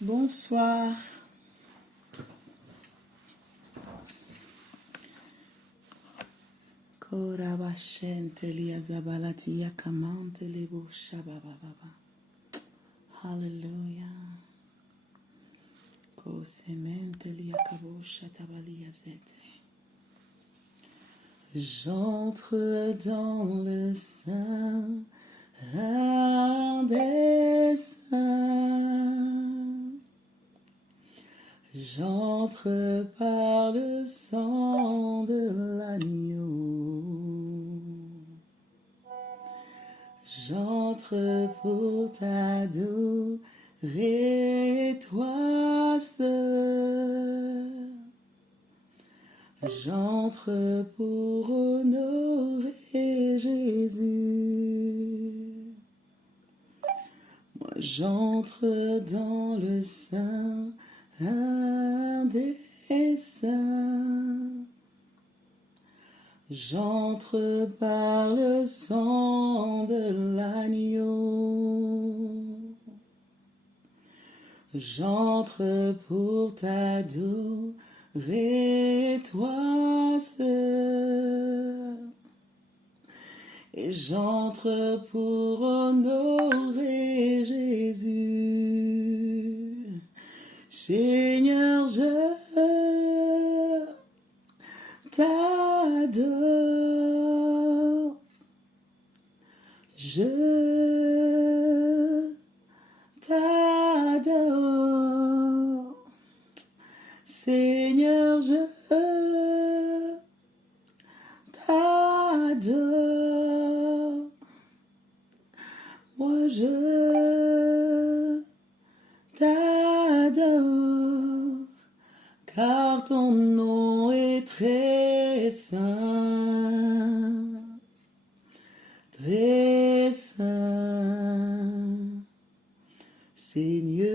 Bonsoir. Hallelujah. J'entre dans le sein des saints. J'entre par le sang de l'agneau. J'entre pour t'adorer, toi seul. J'entre pour honorer Jésus. Moi, j'entre dans le sein des saints. J'entre par le sang de l'agneau. J'entre pour t'adorer, toi seul. Et j'entre pour honorer Jésus. Seigneur, je t'adore. Je t'adore. Seigneur, je t'adore. Moi, je t'adore. Car ton nom est très saint. Très saint. Seigneur.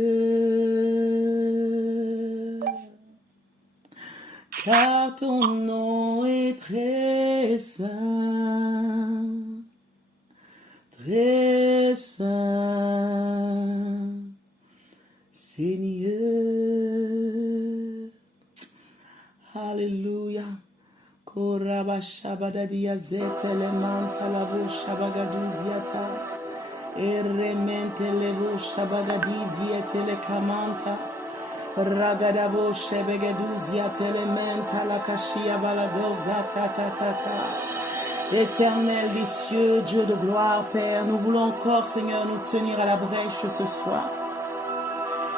Car ton nom est très saint, très saint, Seigneur. Alléluia. Koraba shabadadia zetele mantalabo shabagaduziata. Eremente levo shabagadizietele kamanta. Ragadabo shebegeduzia telementa la kashia baladoza ta ta ta ta. Éternel des cieux, Dieu de gloire, Père, nous voulons encore, Seigneur, nous tenir à la brèche ce soir.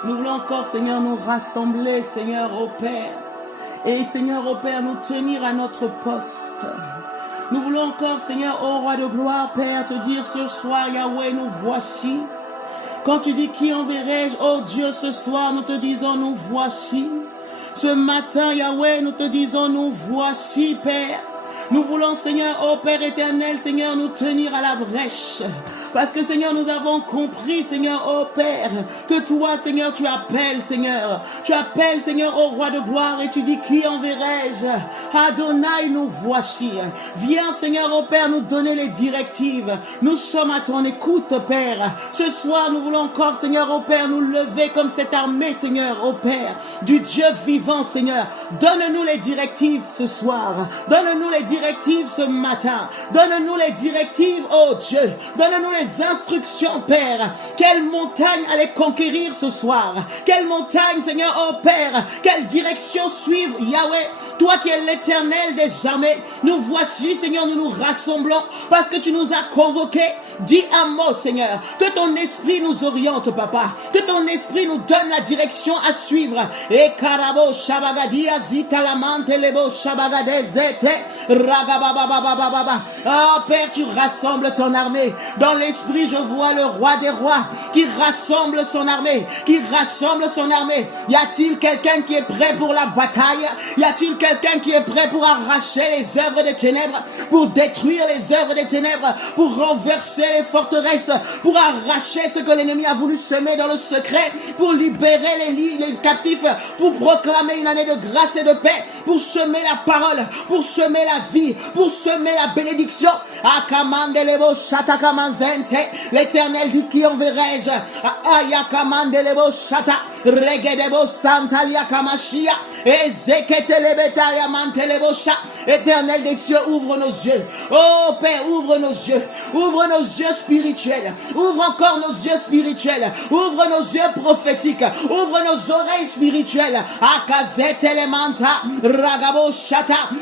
Nous voulons encore, Seigneur, nous rassembler, Seigneur, au Père. Et Seigneur, au Père, nous tenir à notre poste. Nous voulons encore, Seigneur, ô Roi de gloire, Père, te dire ce soir, Yahweh, nous voici. Quand tu dis qui enverrai-je, oh Dieu, ce soir, nous te disons, nous voici. Ce matin, Yahweh, nous te disons, nous voici, Père. Nous voulons, Seigneur, ô Père éternel, Seigneur, nous tenir à la brèche. Parce que, Seigneur, nous avons compris, Seigneur, ô Père, que toi, Seigneur, tu appelles, Seigneur. Tu appelles, Seigneur, ô Roi de gloire, et tu dis, qui enverrai-je? Adonai, nous voici. Viens, Seigneur, ô Père, nous donner les directives. Nous sommes à ton écoute, Père. Ce soir, nous voulons encore, Seigneur, ô Père, nous lever comme cette armée, Seigneur, ô Père, du Dieu vivant, Seigneur. Donne-nous les directives ce soir. Donne-nous les directives ce matin. Donne-nous les directives, oh Dieu. Donne-nous les instructions, Père. Quelle montagne aller conquérir ce soir? Quelle montagne, Seigneur, oh Père? Quelle direction suivre, Yahweh? Toi qui es l'éternel des jamais, nous voici, Seigneur, nous nous rassemblons parce que tu nous as convoqués. Dis un mot, Seigneur. Que ton esprit nous oriente, Papa. Que ton esprit nous donne la direction à suivre. Et karabo shabagadia zitalamante lebo shabagadezete ragabababababa. Oh Père, tu rassembles ton armée. Dans l'esprit, je vois le roi des rois qui rassemble son armée. Qui rassemble son armée. Y a-t-il quelqu'un qui est prêt pour la bataille? Y a-t-il quelqu'un qui est prêt pour arracher les œuvres des ténèbres? Pour détruire les œuvres des ténèbres? Pour renverser les forteresses? Pour arracher ce que l'ennemi a voulu semer dans le secret? Pour libérer les captifs? Pour proclamer une année de grâce et de paix? Pour semer la parole? Pour semer la vie, pour semer la bénédiction. L'Éternel dit, qui enverrai-je? Éternel des cieux, ouvre nos yeux. Oh Père, ouvre nos yeux. Ouvre nos yeux spirituels. Ouvre encore nos yeux spirituels. Ouvre nos yeux prophétiques. Ouvre nos oreilles spirituelles.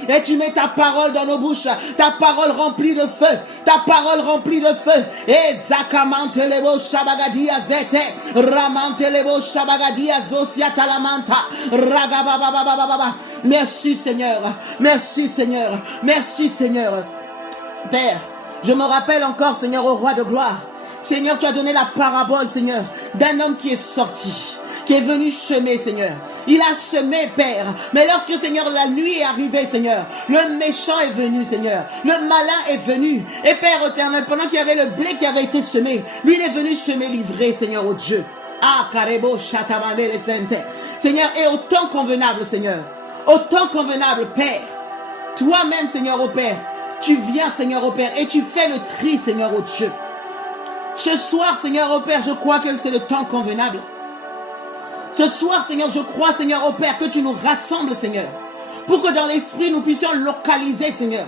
Et tu mets ta parole dans nos bouches. Ta parole remplie de feu. Ta parole remplie de feu. Et zakamantelebo shabagadia zete. Ramantelebo shabagadia zosiatalamanta. Ragabababababa. Merci Seigneur. Merci Seigneur. Merci Seigneur. Père, je me rappelle encore, Seigneur, au roi de gloire. Seigneur, tu as donné la parabole, Seigneur, d'un homme qui est sorti, qui est venu semer, Seigneur. Il a semé, Père. Mais lorsque, Seigneur, la nuit est arrivée, Seigneur, le méchant est venu, Seigneur. Le malin est venu. Et Père éternel, pendant qu'il y avait le blé qui avait été semé, lui, il est venu semer l'ivraie, Seigneur, au Dieu. Ah, Karebo, Chatamane, les saintes. Seigneur, et au temps convenable, Seigneur. Au temps convenable, Père. Toi-même, Seigneur, au Père. Tu viens, Seigneur, au Père, et tu fais le tri, Seigneur, au Dieu. Ce soir, Seigneur, au Père, je crois que c'est le temps convenable. Ce soir, Seigneur, je crois, Seigneur, au Père, que tu nous rassembles, Seigneur, pour que dans l'esprit, nous puissions localiser, Seigneur,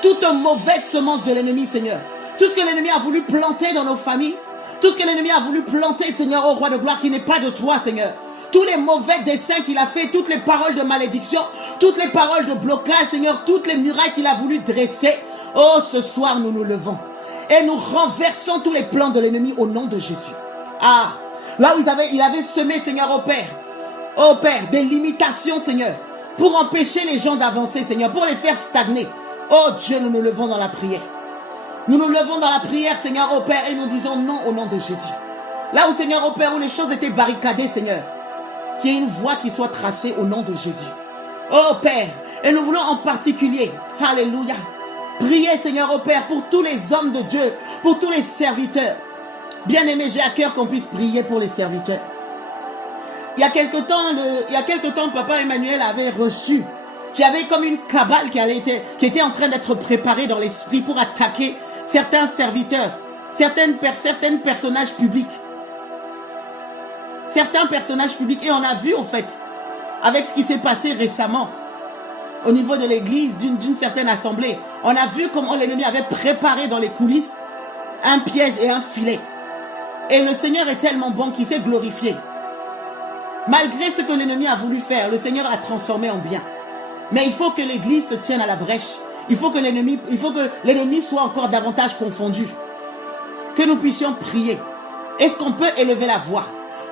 toute mauvaise semence de l'ennemi, Seigneur. Tout ce que l'ennemi a voulu planter dans nos familles, tout ce que l'ennemi a voulu planter, Seigneur, au roi de gloire, qui n'est pas de toi, Seigneur. Tous les mauvais desseins qu'il a fait, toutes les paroles de malédiction, toutes les paroles de blocage, Seigneur, toutes les murailles qu'il a voulu dresser. Oh, ce soir, nous nous levons et nous renversons tous les plans de l'ennemi au nom de Jésus. Ah, là où il avait semé, Seigneur, au Père, des limitations, Seigneur, pour empêcher les gens d'avancer, Seigneur, pour les faire stagner. Oh Dieu, nous nous levons dans la prière. Nous nous levons dans la prière, Seigneur, au Père, et nous disons non au nom de Jésus. Là où, Seigneur, au Père, où les choses étaient barricadées, Seigneur, qu'il y ait une voie qui soit tracée au nom de Jésus. Oh Père, et nous voulons en particulier, alléluia, prier, Seigneur, au Père, pour tous les hommes de Dieu, pour tous les serviteurs. Bien-aimé, j'ai à cœur qu'on puisse prier pour les serviteurs. Il y a quelque temps, Papa Emmanuel avait reçu, qu'il y avait comme une cabale qui était en train d'être préparée dans l'esprit pour attaquer certains serviteurs, certains personnages publics. Certains personnages publics, et on a vu en fait, avec ce qui s'est passé récemment, au niveau de l'église, d'une certaine assemblée, on a vu comment l'ennemi avait préparé dans les coulisses un piège et un filet. Et le Seigneur est tellement bon qu'il s'est glorifié. Malgré ce que l'ennemi a voulu faire, le Seigneur a transformé en bien. Mais il faut que l'église se tienne à la brèche. Il faut que l'ennemi soit encore davantage confondu. Que nous puissions prier. Est-ce qu'on peut élever la voix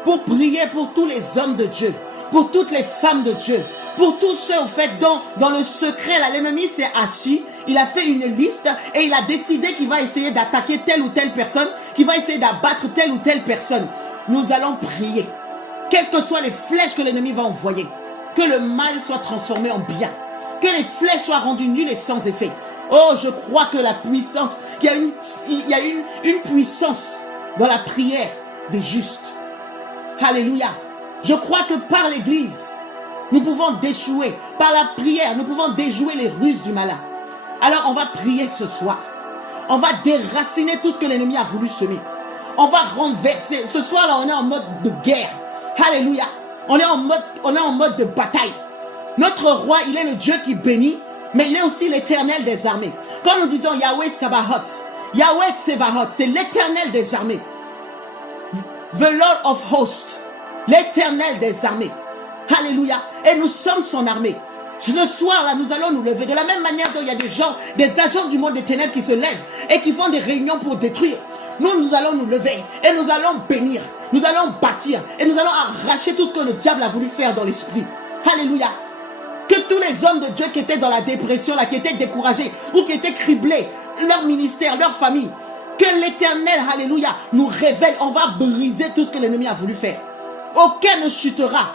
pour prier pour tous les hommes de Dieu, pour toutes les femmes de Dieu, pour tous ceux, en fait, dans le secret, là, l'ennemi s'est assis, il a fait une liste et il a décidé qu'il va essayer d'attaquer telle ou telle personne, qu'il va essayer d'abattre telle ou telle personne. Nous allons prier. Quelles que soient les flèches que l'ennemi va envoyer, que le mal soit transformé en bien, que les flèches soient rendues nulles et sans effet. Oh, je crois que la puissante, qu'il y a une puissance dans la prière des justes. Alléluia. Je crois que par l'église, nous pouvons déjouer, par la prière, nous pouvons déjouer les ruses du malin. Alors on va prier ce soir. On va déraciner tout ce que l'ennemi a voulu semer. On va renverser. Ce soir-là, on est en mode de guerre. Alléluia. On est en mode de bataille. Notre roi, il est le Dieu qui bénit, mais il est aussi l'Éternel des armées. Quand nous disons Yahweh Sabaoth, Yahweh Tsebaoth, c'est l'Éternel des armées. The Lord of Hosts, l'Éternel des armées. Alléluia. Et nous sommes son armée. Ce soir-là, nous allons nous lever. De la même manière qu'il y a des gens, des agents du monde des ténèbres qui se lèvent et qui font des réunions pour détruire. Nous allons nous lever et nous allons bénir. Nous allons bâtir et nous allons arracher tout ce que le diable a voulu faire dans l'esprit. Alléluia. Que tous les hommes de Dieu qui étaient dans la dépression, là, qui étaient découragés ou qui étaient criblés, leur ministère, leur famille, que l'Éternel, alléluia, nous révèle. On va briser tout ce que l'ennemi a voulu faire. Aucun ne chutera.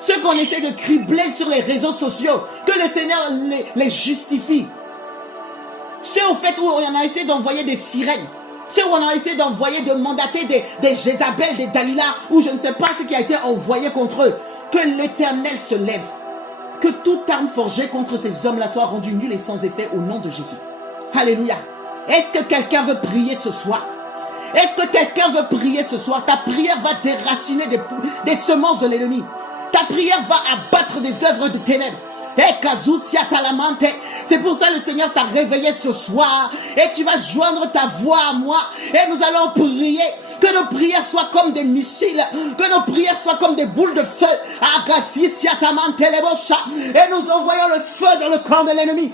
Ceux qu'on essaie de cribler sur les réseaux sociaux, que le Seigneur les justifie. Ceux au fait où on a essayé d'envoyer des sirènes, ceux où on a essayé d'envoyer, de mandater des Jézabel, des Dalila, ou je ne sais pas ce qui a été envoyé contre eux. Que l'Éternel se lève. Que toute arme forgée contre ces hommes-là soit rendue nulle et sans effet au nom de Jésus. Alléluia. Est-ce que quelqu'un veut prier ce soir? Est-ce que quelqu'un veut prier ce soir? Ta prière va déraciner des semences de l'ennemi. Ta prière va abattre des œuvres de ténèbres. C'est pour ça que le Seigneur t'a réveillé ce soir. Et tu vas joindre ta voix à moi. Et nous allons prier. Que nos prières soient comme des missiles. Que nos prières soient comme des boules de feu. Et nous envoyons le feu dans le camp de l'ennemi.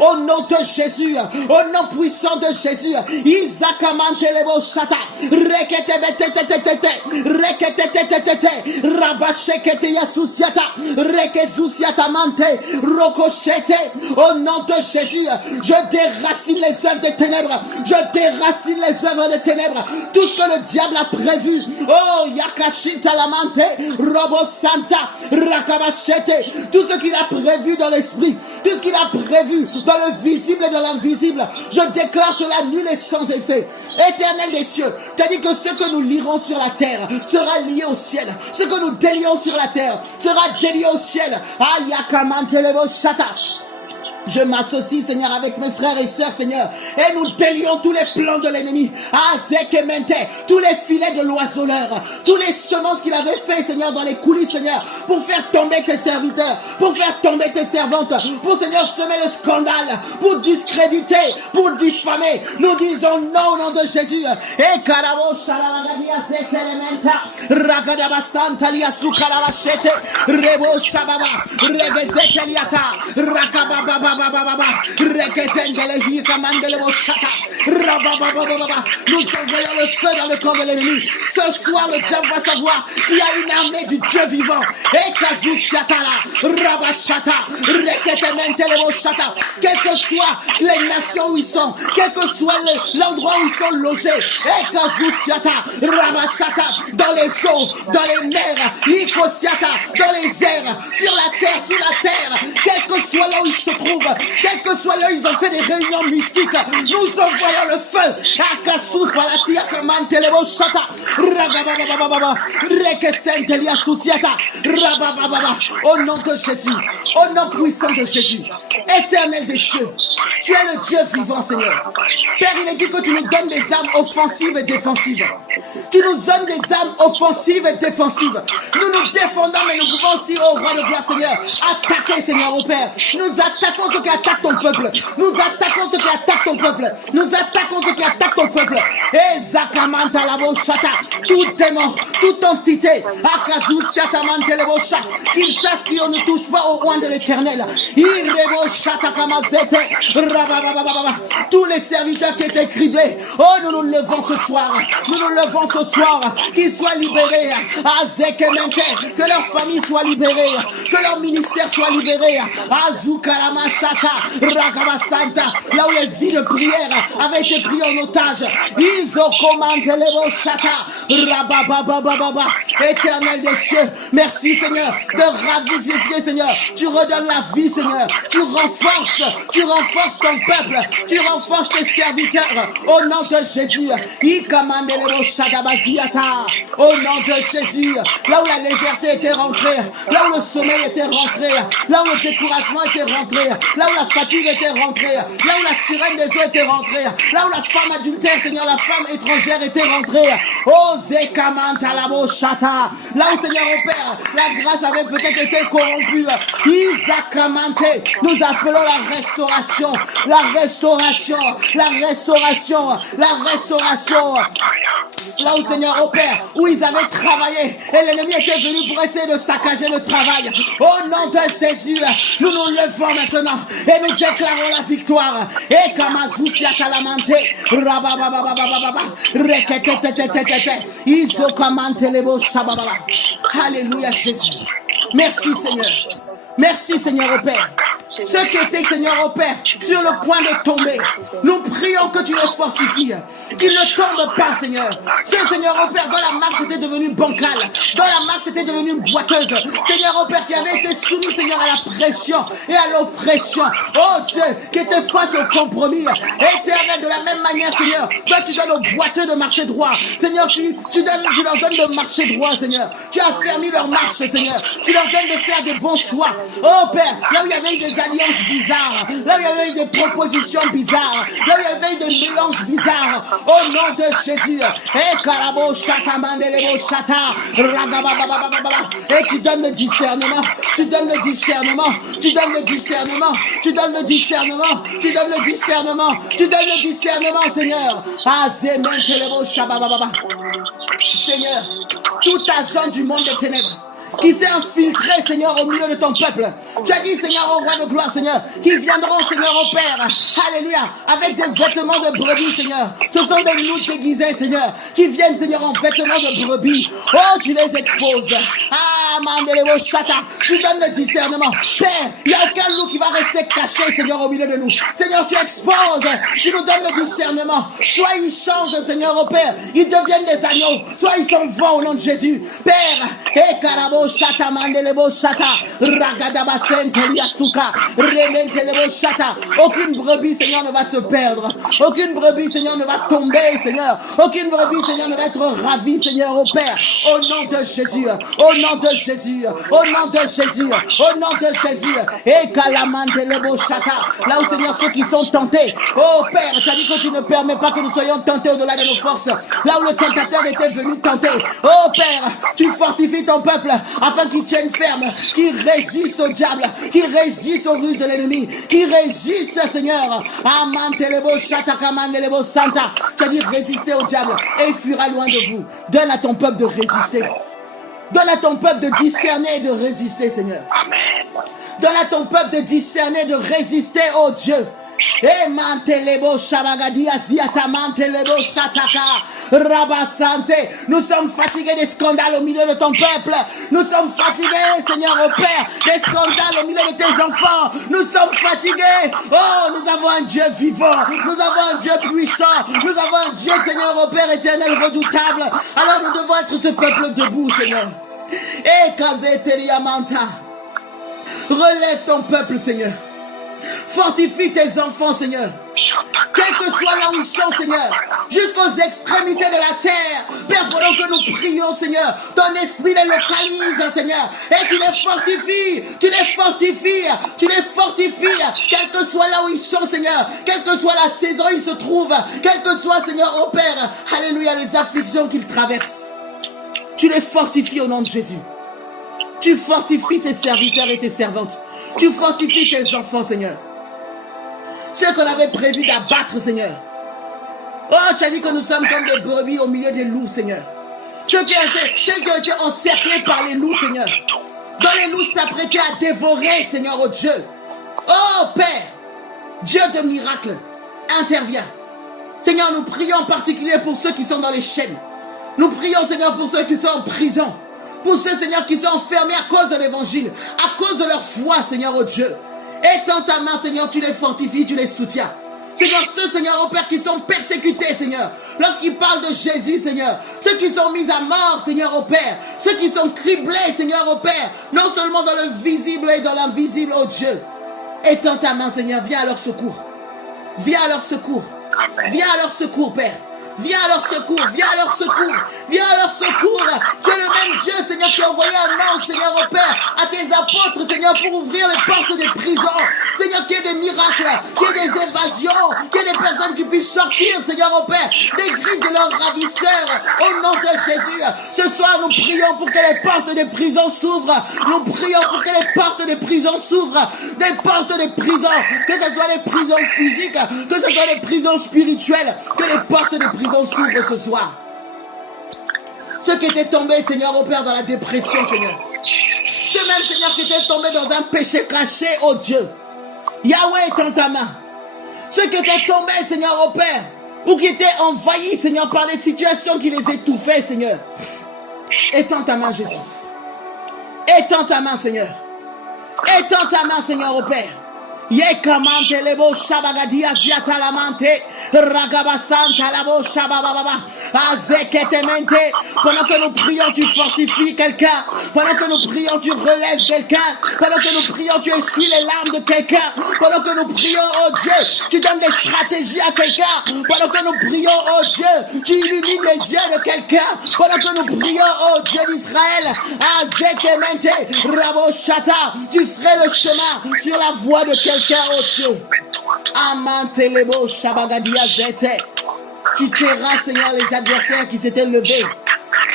Au nom de Jésus, au nom puissant de Jésus, Isakamantele Shata, Rekete Rabashekete Yasusiata, Rekezusiata Mante, Rokochete. Au nom de Jésus, je déracine les œuvres des ténèbres. Je déracine les œuvres des ténèbres. Tout ce que le diable a prévu. Oh, Yakashita Lamante, Robo Santa, Rakabashete. Tout ce qu'il a prévu dans l'esprit. Tout ce qu'il a prévu dans le visible et dans l'invisible. Je déclare cela nul et sans effet. Éternel des cieux, tu as dit que ce que nous lirons sur la terre sera lié au ciel. Ce que nous délions sur la terre sera délié au ciel. Ayakamantelebo Shata. Je m'associe, Seigneur, avec mes frères et sœurs, Seigneur, et nous délions tous les plans de l'ennemi. Azekemente, tous les filets de l'oiseleur, tous les semences qu'il avait fait, Seigneur, dans les coulisses, Seigneur, pour faire tomber tes serviteurs, pour faire tomber tes servantes, pour, Seigneur, semer le scandale, pour discréditer, pour diffamer. Nous disons non au nom de Jésus. Et Karabo Shalavadia Zetelementa, Ragadaba Santalia Sukaravachete, Rebo Shababa, Regezekeliata, Rakababa. Nous envoyons le feu dans le camp de l'ennemi. Ce soir, le diable va savoir qu'il y a une armée du Dieu vivant. Quelles que soient les nations où ils sont, quel que soit l'endroit où ils sont logés, dans les eaux, dans les mers, dans les airs, sur la terre, sous la terre, quel que soit là où ils se trouvent, quel que soit là, ils ont fait des réunions mystiques. Nous envoyons le feu. Au nom de Jésus, au nom puissant de Jésus, éternel des cieux, tu es le Dieu vivant, Seigneur. Père, il est dit que tu nous donnes des armes offensives et défensives. Tu nous donnes des armes offensives et défensives. Nous nous défendons, mais nous pouvons aussi, au roi de gloire, Seigneur, attaquer, Seigneur, au Père. Nous attaquons ceux qui attaquent ton peuple. Nous attaquons ceux qui attaquent ton peuple. Nous attaquons ceux qui attaquent ton peuple. Et Zakamanta Labo Shata, tout démon, toute entité, Akazu Shatamante Lebo Shata, qu'ils sachent qu'on ne touche pas au roi de l'éternel. Irebo Shata Kamazete, Rabababababa, tous les serviteurs qui étaient criblés. Oh, nous nous levons ce soir. Nous nous levons ce soir. Qu'ils soient libérés. Azekemente, que leur famille soit libérée. Que leur ministère soit libéré. Azukaramashata, Rakabasanta, là où les vies de prière avaient été prises en otage. Izokomantelebo Shata, Rabababababa, éternel des cieux, merci Seigneur de ravivifier, Seigneur. Tu redonnes la vie, Seigneur. Tu renforces ton peuple. Tu renforces tes serviteurs. Au nom de Jésus. Ikamandelebo Shadabaziata. Au nom de Jésus. Là où la légèreté était rentrée, là où le sommeil était rentré, là où le découragement était rentré, là où la fatigue était rentrée, là où la sirène des eaux était rentrée, là où la femme adultère, Seigneur, la femme étrangère était rentrée. Oh Zekamanta Labo Shata. Là où, Seigneur, au Père, la grâce avait peut-être été corrompue. Isakamante. Nous appelons la restauration. La restauration. La restauration. La restauration. Là où, Seigneur, au Père, où ils avaient travaillé et l'ennemi était venu pour essayer de saccager le travail. Au nom de Jésus, nous nous levons maintenant et nous déclarons la victoire. Et Kamazousia Kalamante, Rababababababa, Reketetetetetete, Izokamante Lebo Shabababa. Alléluia Jésus. Merci Seigneur. Merci Seigneur au Père. ceux qui étaient, Seigneur, au Père, sur le point de tomber, nous prions que tu les fortifies, qu'ils ne tombent pas, Seigneur. Ceux, Seigneur, au Père, dont la marche était devenue bancale, dont la marche était devenue boiteuse, Seigneur, au Père, qui avait été soumis, Seigneur, à la pression et à l'oppression, oh Dieu, qui était face au compromis, éternel, de la même manière, Seigneur, toi tu donnes aux boiteux de marcher droit, Seigneur, tu leur donnes de marcher droit, Seigneur, tu as fermé leur marche, Seigneur, tu leur donnes de faire des bons choix, oh Père, là où il y avait eu des alliances bizarres, là où il y avait eu des propositions bizarres, là où il y avait eu des mélanges bizarres, au nom de Jésus, et tu donnes le discernement, tu donnes le discernement, tu donnes le discernement, tu donnes le discernement, tu donnes le discernement, tu donnes le discernement, Seigneur. Seigneur, tout agent du monde des ténèbres qui s'est infiltré, Seigneur, au milieu de ton peuple. Tu as dit, Seigneur, au roi de gloire, Seigneur, qui viendront, Seigneur, au Père, alléluia, avec des vêtements de brebis, Seigneur. Ce sont des loups déguisés, Seigneur, qui viennent, Seigneur, en vêtements de brebis. Oh, tu les exposes. Ah, Mandelebo Chata, tu donnes le discernement. Père, il n'y a aucun loup qui va rester caché, Seigneur, au milieu de nous. Seigneur, tu exposes, tu nous donnes le discernement. Soit ils changent, Seigneur, au Père, ils deviennent des agneaux, soit ils sont vents au nom de Jésus. Père, et Carabo Shata Mandelebo Shata Ragadaba Senteliasuka Rementelebo Shata. Aucune brebis, Seigneur, ne va se perdre. Aucune brebis, Seigneur, ne va tomber, Seigneur. Aucune brebis, Seigneur, ne va être ravie, Seigneur, au Père. Au nom de Jésus, au nom de Jésus, au nom de Jésus, au nom de Jésus. Et Kalamandelebo Shata. Là où, Seigneur, ceux qui sont tentés, oh Père, tu as dit que tu ne permets pas que nous soyons tentés au-delà de nos forces. Là où le tentateur était venu tenter, oh Père, tu fortifies ton peuple afin qu'ils tiennent ferme, qu'ils résistent au diable, qu'ils résistent aux ruses de l'ennemi, qu'ils résistent, Seigneur. Amantelebo Shatakamandelebo Santa. Tu as dit résister au diable et il fuira loin de vous. Donne à ton peuple de résister. Donne à ton peuple de discerner et de résister, Seigneur. Donne à ton peuple de discerner, de résister, oh Dieu. Et mantelebo shabagadi asiata mantelebo shataka rabasante. Nous sommes fatigués des scandales au milieu de ton peuple. Nous sommes fatigués, Seigneur au Père, des scandales au milieu de tes enfants. Nous sommes fatigués. Oh, nous avons un Dieu vivant. Nous avons un Dieu puissant. Nous avons un Dieu, Seigneur au Père éternel redoutable. Alors nous devons être ce peuple debout, Seigneur. Et kazeteria manta. Relève ton peuple, Seigneur. Fortifie tes enfants, Seigneur. Quel que soit là où ils sont, Seigneur, jusqu'aux extrémités de la terre. Père, pendant que nous prions, Seigneur, ton esprit les localise, Seigneur. Et tu les fortifies, tu les fortifies, tu les fortifies. Quel que soit là où ils sont, Seigneur, quelle que soit la saison où ils se trouvent, quel que soit, Seigneur, oh Père, alléluia, les afflictions qu'ils traversent. Tu les fortifies au nom de Jésus. Tu fortifies tes serviteurs et tes servantes. Tu fortifies tes enfants, Seigneur. Ceux qu'on avait prévu d'abattre, Seigneur. Oh, tu as dit que nous sommes comme des brebis au milieu des loups, Seigneur. Ceux qui ont été encerclés par les loups, Seigneur. Dont les loups s'apprêtaient à dévorer, Seigneur, oh Dieu. Oh, Père, Dieu de miracles, interviens. Seigneur, nous prions en particulier pour ceux qui sont dans les chaînes. Nous prions, Seigneur, pour ceux qui sont en prison. Pour ceux, Seigneur, qui sont enfermés à cause de l'évangile, à cause de leur foi, Seigneur, oh Dieu. Étends ta main, Seigneur, tu les fortifies, tu les soutiens. Seigneur, ceux, Seigneur, oh Père, qui sont persécutés, Seigneur, lorsqu'ils parlent de Jésus, Seigneur, ceux qui sont mis à mort, Seigneur, oh Père, ceux qui sont criblés, Seigneur, oh Père, non seulement dans le visible et dans l'invisible, oh Dieu. Étends ta main, Seigneur, viens à leur secours. Viens à leur secours. Viens à leur secours, Père. Viens à leur secours, viens à leur secours, viens à leur secours. Tu es le même Dieu, Seigneur, qui a envoyé un ange, Seigneur, au Père, à tes apôtres, Seigneur, pour ouvrir les portes des prisons. Seigneur, qu'il y ait des miracles, qu'il y ait des évasions, qu'il y ait des personnes qui puissent sortir, Seigneur, au Père, des griffes de leurs ravisseurs. Au nom de Jésus, ce soir, nous prions pour que les portes des prisons s'ouvrent. Nous prions pour que les portes des prisons s'ouvrent. Des portes des prisons, que ce soit les prisons physiques, que ce soit les prisons spirituelles, que les portes des prisons s'ouvre ce soir. Ceux qui étaient tombés, Seigneur, au Père, dans la dépression, Seigneur. Ceux même, Seigneur, qui étaient tombés dans un péché caché, oh Dieu. Yahweh, étends ta main. Ceux qui étaient tombés, Seigneur, au Père, ou qui étaient envahis, Seigneur, par des situations qui les étouffaient, Seigneur. Étends ta main, Jésus. Étends ta main, Seigneur. Étends ta main, Seigneur, au Père. Yekamante lebo shabagadia ziatalamante ragabasanta labo shabababa azeketemente. Pendant que nous prions, tu fortifies quelqu'un. Pendant que nous prions, tu relèves quelqu'un. Pendant que nous prions, tu essuies les larmes de quelqu'un. Pendant que nous prions, oh Dieu, tu donnes des stratégies à quelqu'un. Pendant que nous prions, oh Dieu, tu illumines les yeux de quelqu'un. Pendant que nous prions, oh Dieu d'Israël, azekemente raboshata, tu ferais le chemin sur la voie de quelqu'un. Oh Dieu, Amantelebo Shabagadia Zete. Tu tairas, Seigneur, les adversaires qui s'étaient levés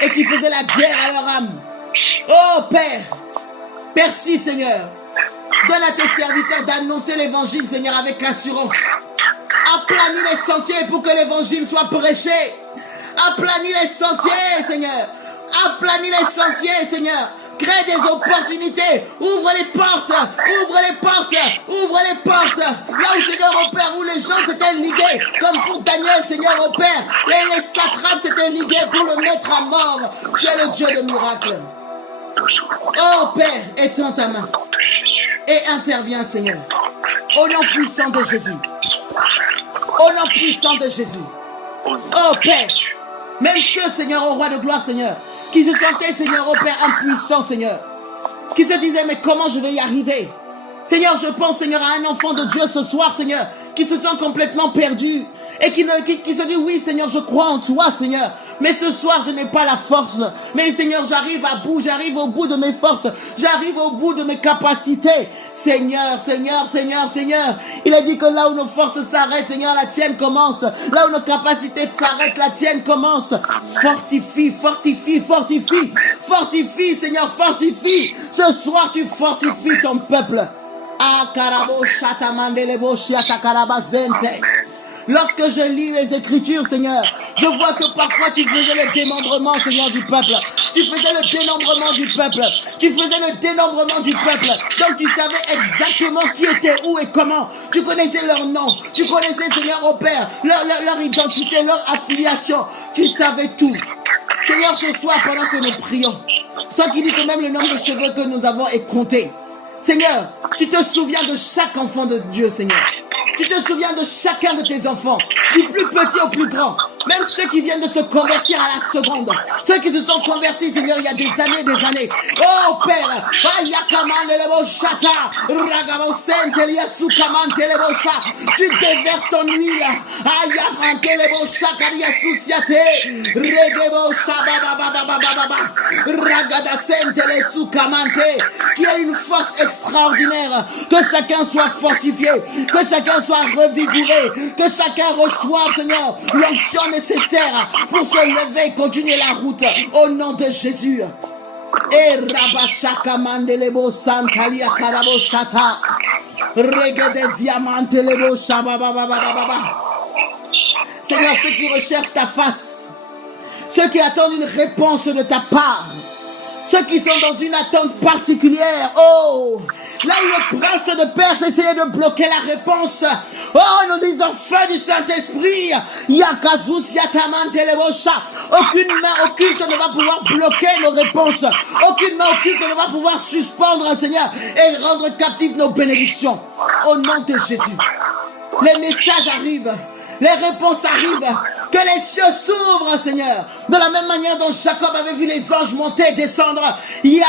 et qui faisaient la guerre à leur âme. Oh Père, merci Seigneur. Donne à tes serviteurs d'annoncer l'évangile, Seigneur, avec assurance. Aplanis les sentiers pour que l'évangile soit prêché. Aplanis les sentiers, Seigneur. Aplanis les sentiers, Seigneur. Crée des opportunités. Ouvre les portes. Ouvre les portes. Ouvre les portes. Là où, Seigneur, au Père, où les gens s'étaient ligués, comme pour Daniel, Seigneur, au Père, les satrapes s'étaient ligués pour le mettre à mort. Tu es le Dieu de miracles. Oh Père, étends ta main et interviens, Seigneur. Au nom puissant de Jésus. Au nom puissant de Jésus. Oh Père, même ceux, Seigneur, au roi de gloire, Seigneur, qui se sentaient, Seigneur, au Père, impuissants, Seigneur, qui se disaient, mais comment je vais y arriver? Seigneur, je pense, Seigneur, à un enfant de Dieu ce soir, Seigneur, qui se sent complètement perdu et qui se dit, oui, Seigneur, je crois en toi, Seigneur, mais ce soir, je n'ai pas la force. Mais, Seigneur, j'arrive au bout de mes forces, j'arrive au bout de mes capacités. Seigneur, Seigneur, Seigneur, Seigneur, il a dit que là où nos forces s'arrêtent, Seigneur, la tienne commence. Là où nos capacités s'arrêtent, la tienne commence. Fortifie, fortifie, fortifie, fortifie, Seigneur, fortifie. Ce soir, tu fortifies ton peuple. Lorsque je lis les Écritures, Seigneur, je vois que parfois tu faisais le dénombrement, Seigneur, du peuple. Tu faisais le dénombrement du peuple. Tu faisais le dénombrement du peuple. Donc tu savais exactement qui était où et comment. Tu connaissais leur nom. Tu connaissais, Seigneur, au Père, leur identité, leur affiliation. Tu savais tout. Seigneur, ce soir, pendant que nous prions, toi qui dis que même le nombre de cheveux que nous avons est compté. Seigneur, tu te souviens de chaque enfant de Dieu, Seigneur. Tu te souviens de chacun de tes enfants, du plus petit au plus grand. Même ceux qui viennent de se convertir à la seconde. Ceux qui se sont convertis, Seigneur, il y a des années, des années. Oh Père, tu déverses ton huile. Qui a une force extraordinaire. Que chacun soit fortifié. Que chacun soit revigoré. Que chacun reçoive, Seigneur, l'onction nécessaire pour se lever et continuer la route. Au nom de Jésus. Et Rabashaka Mandelebo Santalia Karabo Shata. Regedezia Mantelebo Shababababababa. Seigneur, ceux qui recherchent ta face, ceux qui attendent une réponse de ta part, ceux qui sont dans une attente particulière, oh, là où le prince de Perse essayait de bloquer la réponse, oh, nous disons feu du Saint-Esprit, Yakazous Yataman Telebosha, aucune main occulte ne va pouvoir bloquer nos réponses, aucune main occulte ne va pouvoir suspendre, Seigneur, et rendre captifs nos bénédictions, au nom de Jésus. Les messages arrivent, les réponses arrivent. Que les cieux s'ouvrent, Seigneur. De la même manière dont Jacob avait vu les anges monter et descendre. Que les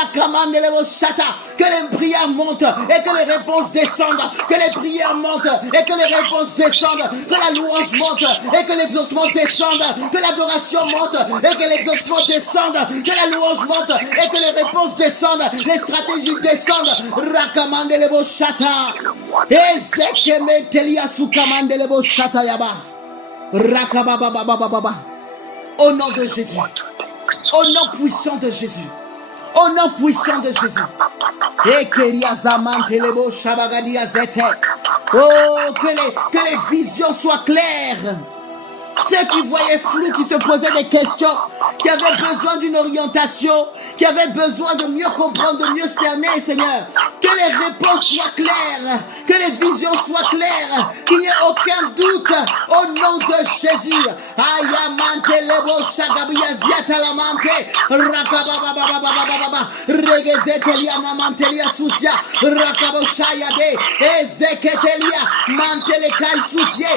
prières montent et que les réponses descendent. Que les prières montent et que les réponses descendent. Que la louange monte et que l'exaucement descende. Que l'adoration monte et que l'exaucement descende. Que la louange monte et que les réponses descendent. Les stratégies descendent. Rakamandelebo Shata. Ezekeme Telia Sukamandelebo Shata Yaba. Rakabababababa. Au nom de Jésus. Au nom puissant de Jésus. Au nom puissant de Jésus. Oh, que les visions soient claires. Ceux qui voyaient flou, qui se posaient des questions, qui avaient besoin d'une orientation, qui avaient besoin de mieux comprendre, de mieux cerner, Seigneur. Que les réponses soient claires, que les visions soient claires, qu'il n'y ait aucun doute au nom de Jésus. lebo shagabia ziata la mante. Rakabababababababa. Regezetelia na mantelia susia. Rakaboshaya de. Ezeketelia. Mantele kai susie.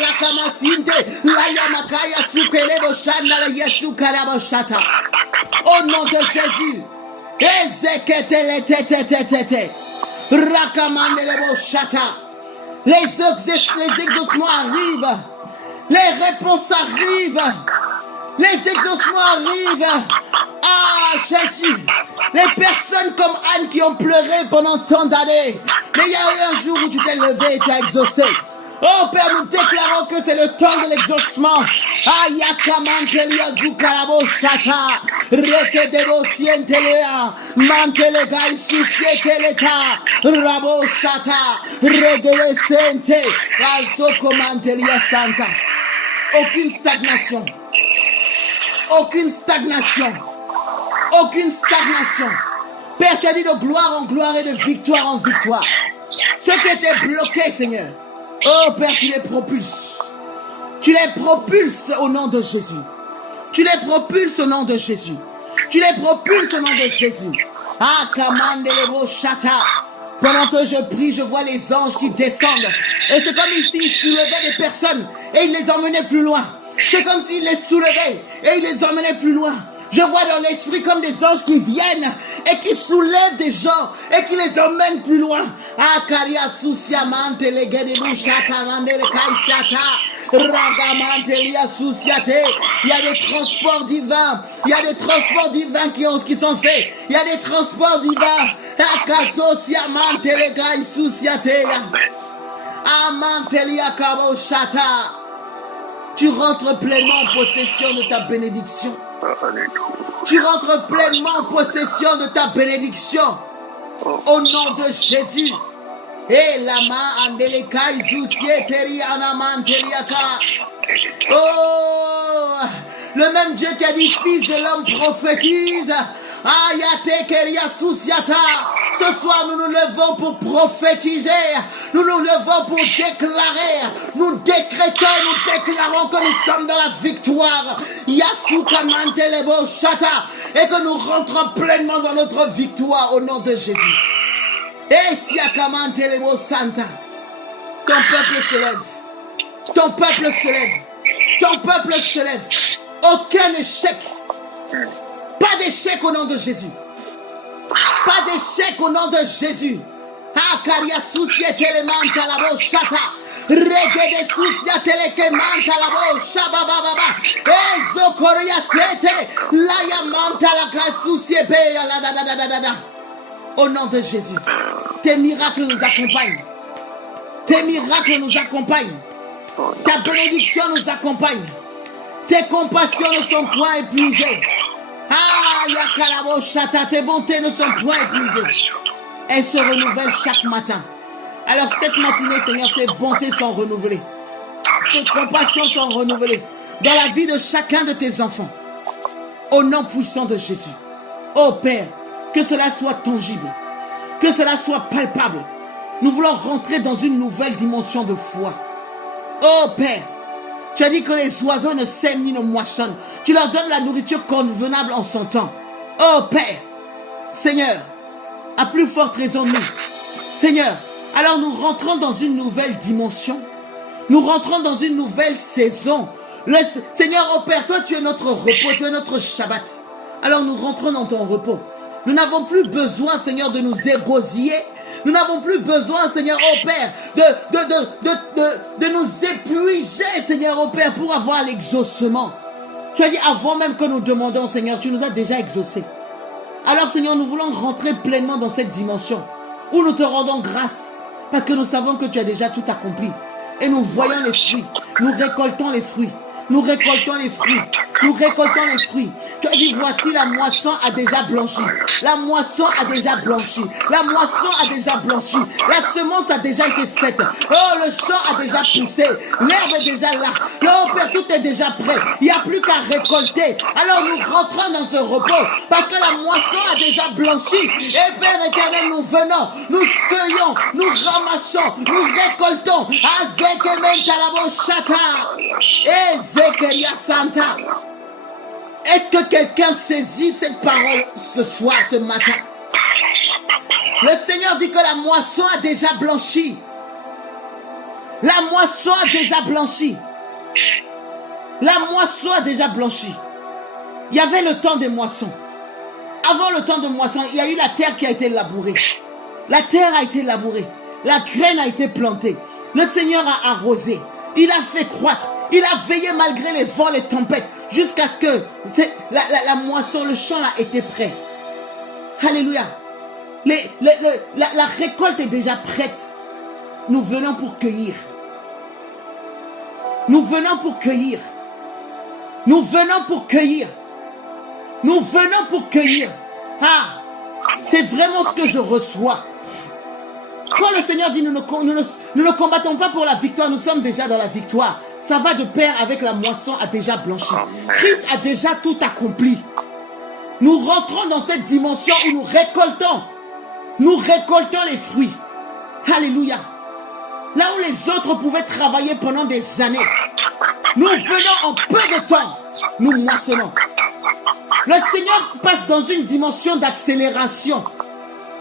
Rakamasinte. Laya makaya sukelebo shanda la yesu karaboshata. Au nom de Jésus. Ezeketele tete tete tete. Rakamandelebo shata. Les exaucements arrivent. Les réponses arrivent. Les exaucements arrivent. Ah, Jésus. Les personnes comme Anne qui ont pleuré pendant tant d'années. Mais il y a eu un jour où tu t'es levé et tu as exaucé. Oh Père, nous déclarons que c'est le temps de l'exaucement. Ayakamantelia zukarabo shata. Rekedebo sientelea. Mantelega isusieleta. Rabo shata. Regele sente. Azoko mantelia santa. Aucune stagnation. Aucune stagnation. Aucune stagnation. Père, tu as dit de gloire en gloire et de victoire en victoire. Ce qui était bloqué, Seigneur. Oh Père, tu les propulses. Tu les propulses au nom de Jésus. Tu les propulses au nom de Jésus. Tu les propulses au nom de Jésus. Ah, Kamandelebo Shata. Pendant que je prie, je vois les anges qui descendent. Et c'est comme s'ils soulevaient des personnes et ils les emmenaient plus loin. C'est comme s'ils les soulevaient et ils les emmenaient plus loin. Je vois dans l'esprit comme des anges qui viennent et qui soulèvent des gens et qui les emmènent plus loin. Akaria susiamante le gedebu shatamande le kaisata. Ragamante lia susiate. Il y a des transports divins. Il y a des transports divins qui sont faits. Il y a des transports divins. Akaso siamante le gai susiate. Amante lia kabo shata. Tu rentres pleinement en possession de ta bénédiction. Tu rentres pleinement en possession de ta bénédiction. Au nom de Jésus. Et la main andeleka izusieteri anamanteliaka. Oh, le même Dieu qui a dit fils de l'homme prophétise. Ayate keria susiata. Ce soir nous nous levons pour prophétiser. Nous nous levons pour déclarer. Nous décrétons, nous déclarons que nous sommes dans la victoire. Yasuka mantelebo shata. Et que nous rentrons pleinement dans notre victoire au nom de Jésus. Et siakamante lebo santa. Ton peuple se lève. Ton peuple se lève. Ton peuple se lève. Aucun échec. Pas d'échec au nom de Jésus. Pas d'échec au nom de Jésus. Akaria susia telemanta labo shata. Regede susia telekemanta labo shabababa. Ezo koria sete. Laya manta la kasusia be la da da da da da. Au nom de Jésus. Tes miracles nous accompagnent. Tes miracles nous accompagnent. Ta bénédiction nous accompagne. Tes compassions ne sont point épuisées. Ah, Yakalabo Shata, tes bontés ne sont point épuisées. Elles se renouvellent chaque matin. Alors cette matinée, Seigneur, tes bontés sont renouvelées. Tes compassions sont renouvelées dans la vie de chacun de tes enfants. Au nom puissant de Jésus. Oh Père, que cela soit tangible. Que cela soit palpable. Nous voulons rentrer dans une nouvelle dimension de foi. Oh Père, tu as dit que les oiseaux ne sèment ni ne moissonnent. Tu leur donnes la nourriture convenable en son temps. Oh Père, Seigneur, à plus forte raison nous. Seigneur, alors nous rentrons dans une nouvelle dimension. Nous rentrons dans une nouvelle saison. Seigneur, oh Père, toi tu es notre repos, tu es notre Shabbat. Alors nous rentrons dans ton repos. Nous n'avons plus besoin, Seigneur, de nous égosiller. Nous n'avons plus besoin, Seigneur, oh Père, de nous épuiser, Seigneur, oh Père, pour avoir l'exaucement. Tu as dit, avant même que nous demandons, Seigneur, tu nous as déjà exaucés. Alors, Seigneur, nous voulons rentrer pleinement dans cette dimension où nous te rendons grâce parce que nous savons que tu as déjà tout accompli. Et nous voyons les fruits. Nous récoltons les fruits. Nous récoltons les fruits. nous récoltons les fruits. Tu as dit, voici la moisson a déjà blanchi. La moisson a déjà blanchi. La moisson a déjà blanchi. La semence a déjà été faite. Oh, le champ a déjà poussé. L'herbe est déjà là. Oh, Père, tout est déjà prêt. Il n'y a plus qu'à récolter. Alors nous rentrons dans ce repos parce que la moisson a déjà blanchi. Et Père éternel, nous venons, nous cueillons, nous ramassons, nous récoltons. Santa. Est-ce que quelqu'un saisit cette parole ce soir, ce matin? Le Seigneur dit que la moisson a déjà blanchi. La moisson a déjà blanchi. La moisson a déjà blanchi. Il y avait le temps des moissons. Avant le temps de moisson, il y a eu la terre qui a été labourée. La terre a été labourée. La graine a été plantée. Le Seigneur a arrosé. Il a fait croître. Il a veillé malgré les vents, les tempêtes, jusqu'à ce que la moisson, le champ a été prêt. Alléluia. La récolte est déjà prête. Nous venons pour cueillir. Nous venons pour cueillir. Nous venons pour cueillir. Nous venons pour cueillir. Ah, c'est vraiment ce que je reçois. Quand le Seigneur dit nous ne combattons pas pour la victoire, nous sommes déjà dans la victoire. Ça va de pair avec la moisson a déjà blanchi. Christ a déjà tout accompli. Nous rentrons dans cette dimension où nous récoltons. Nous récoltons les fruits. Alléluia. Là où les autres pouvaient travailler pendant des années, nous venons en peu de temps. Nous moissonnons. Le Seigneur passe dans une dimension d'accélération.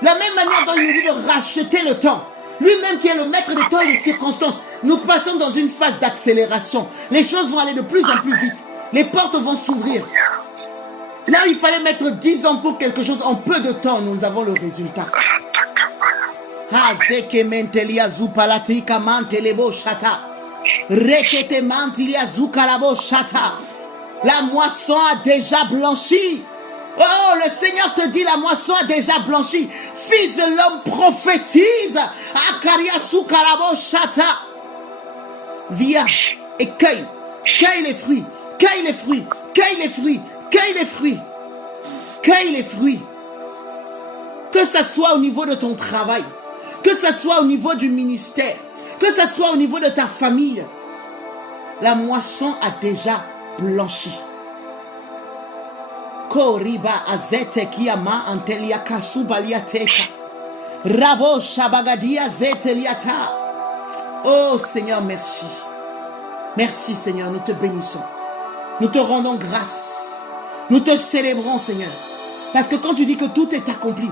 La même manière dont il nous dit de racheter le temps. Lui-même qui est le maître des temps et des circonstances. Nous passons dans une phase d'accélération. Les choses vont aller de plus en plus vite. Les portes vont s'ouvrir. Là où il fallait mettre 10 ans pour quelque chose, en peu de temps, nous avons le résultat. La moisson a déjà blanchi. Oh, le Seigneur te dit, la moisson a déjà blanchi. Fils de l'homme, prophétise. Viens et cueille. Cueille les fruits. Cueille les fruits. Cueille les fruits. Cueille les fruits. Cueille les fruits. Que ce soit au niveau de ton travail. Que ce soit au niveau du ministère. Que ce soit au niveau de ta famille. La moisson a déjà blanchi. Koriba azete kiyama antelia kasubalia teka. Rabo shabagadia zeteliata. Oh Seigneur, merci. Merci Seigneur, nous te bénissons. Nous te rendons grâce. Nous te célébrons Seigneur. Parce que quand tu dis que tout est accompli,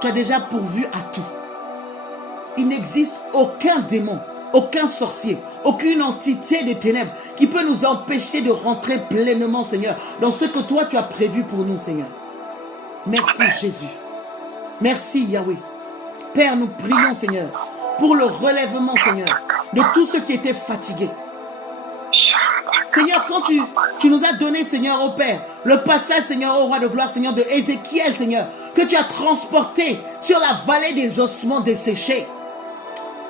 tu as déjà pourvu à tout. Il n'existe aucun démon, aucun sorcier, aucune entité des ténèbres qui peut nous empêcher de rentrer pleinement, Seigneur, dans ce que toi tu as prévu pour nous, Seigneur. Merci Jésus. Merci Yahweh. Père, nous prions, Seigneur, pour le relèvement, Seigneur, de tous ceux qui étaient fatigués. Seigneur, quand tu nous as donné, Seigneur, au Père, le passage, Seigneur, au roi de gloire, Seigneur, de Ézéchiel, Seigneur, que tu as transporté sur la vallée des ossements desséchés.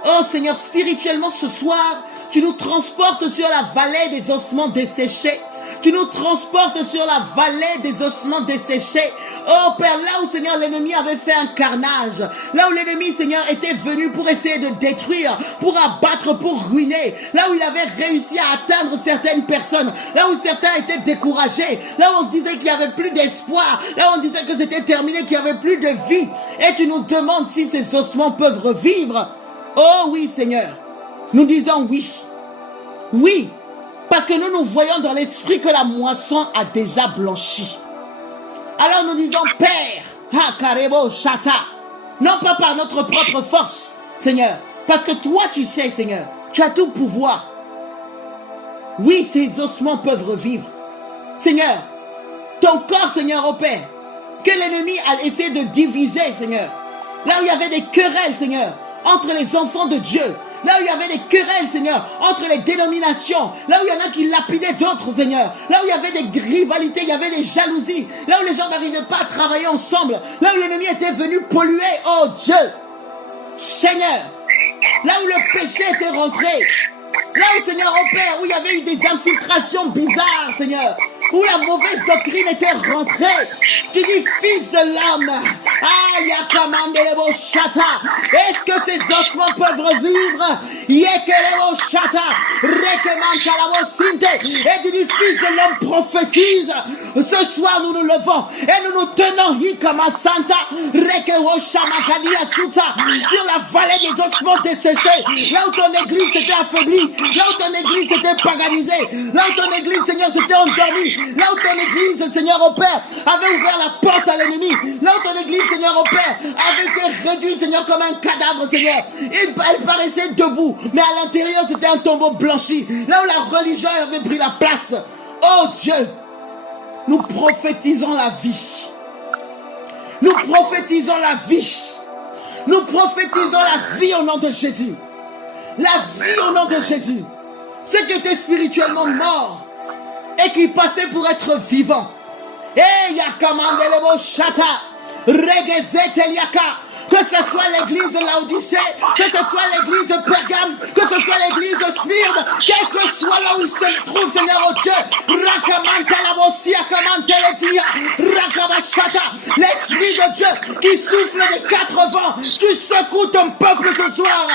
Oh Seigneur, spirituellement ce soir, tu nous transportes sur la vallée des ossements desséchés. Tu nous transportes sur la vallée des ossements desséchés. Oh Père, là où Seigneur l'ennemi avait fait un carnage, là où l'ennemi Seigneur était venu pour essayer de détruire, pour abattre, pour ruiner, là où il avait réussi à atteindre certaines personnes, là où certains étaient découragés, là où on disait qu'il n'y avait plus d'espoir, là où on disait que c'était terminé, qu'il n'y avait plus de vie. Et tu nous demandes si ces ossements peuvent revivre. Oh oui Seigneur, nous disons oui. Oui, parce que nous voyons dans l'esprit que la moisson a déjà blanchi. Alors nous disons Père, Hakarebo Shata, non pas par notre propre force, Seigneur, parce que toi tu sais Seigneur, tu as tout pouvoir. Oui, ces ossements peuvent revivre. Seigneur, ton corps Seigneur au Père, que l'ennemi a essayé de diviser Seigneur, là où il y avait des querelles Seigneur, entre les enfants de Dieu, là où il y avait des querelles, Seigneur, entre les dénominations, là où il y en a qui lapidaient d'autres, Seigneur, là où il y avait des rivalités, il y avait des jalousies, là où les gens n'arrivaient pas à travailler ensemble, là où l'ennemi était venu polluer, oh Dieu, Seigneur, là où le péché était rentré, là où, Seigneur, au Père, où il y avait eu des infiltrations bizarres, Seigneur, où la mauvaise doctrine était rentrée. Tu dis, fils de l'homme, est-ce que ces ossements peuvent revivre? Et tu dis, fils de l'homme, prophétise. Ce soir, nous nous levons et nous nous tenons sur la vallée des ossements desséchés, là où ton église s'était affaiblie, là où ton église s'était paganisée, là où ton église, Seigneur, s'était endormie, là où ton église, Seigneur, au Père, avait ouvert la porte à l'ennemi, là où ton église, Seigneur, au Père, avait été réduite, Seigneur, comme un cadavre, Seigneur. Elle paraissait debout, mais à l'intérieur, c'était un tombeau blanchi, là où la religion avait pris la place. Oh Dieu, nous prophétisons la vie. Nous prophétisons la vie. Nous prophétisons la vie au nom de Jésus. La vie au nom de Jésus. Ceux qui étaient spirituellement morts et qui passaient pour être vivants. Que ce soit l'église de Laodicée, que ce soit l'église de Pergame, que ce soit l'église de Smyrne, quel que soit là où il se trouve, Seigneur, oh Dieu, l'Esprit de Dieu qui souffle des quatre vents, tu secoues ton peuple ce soir.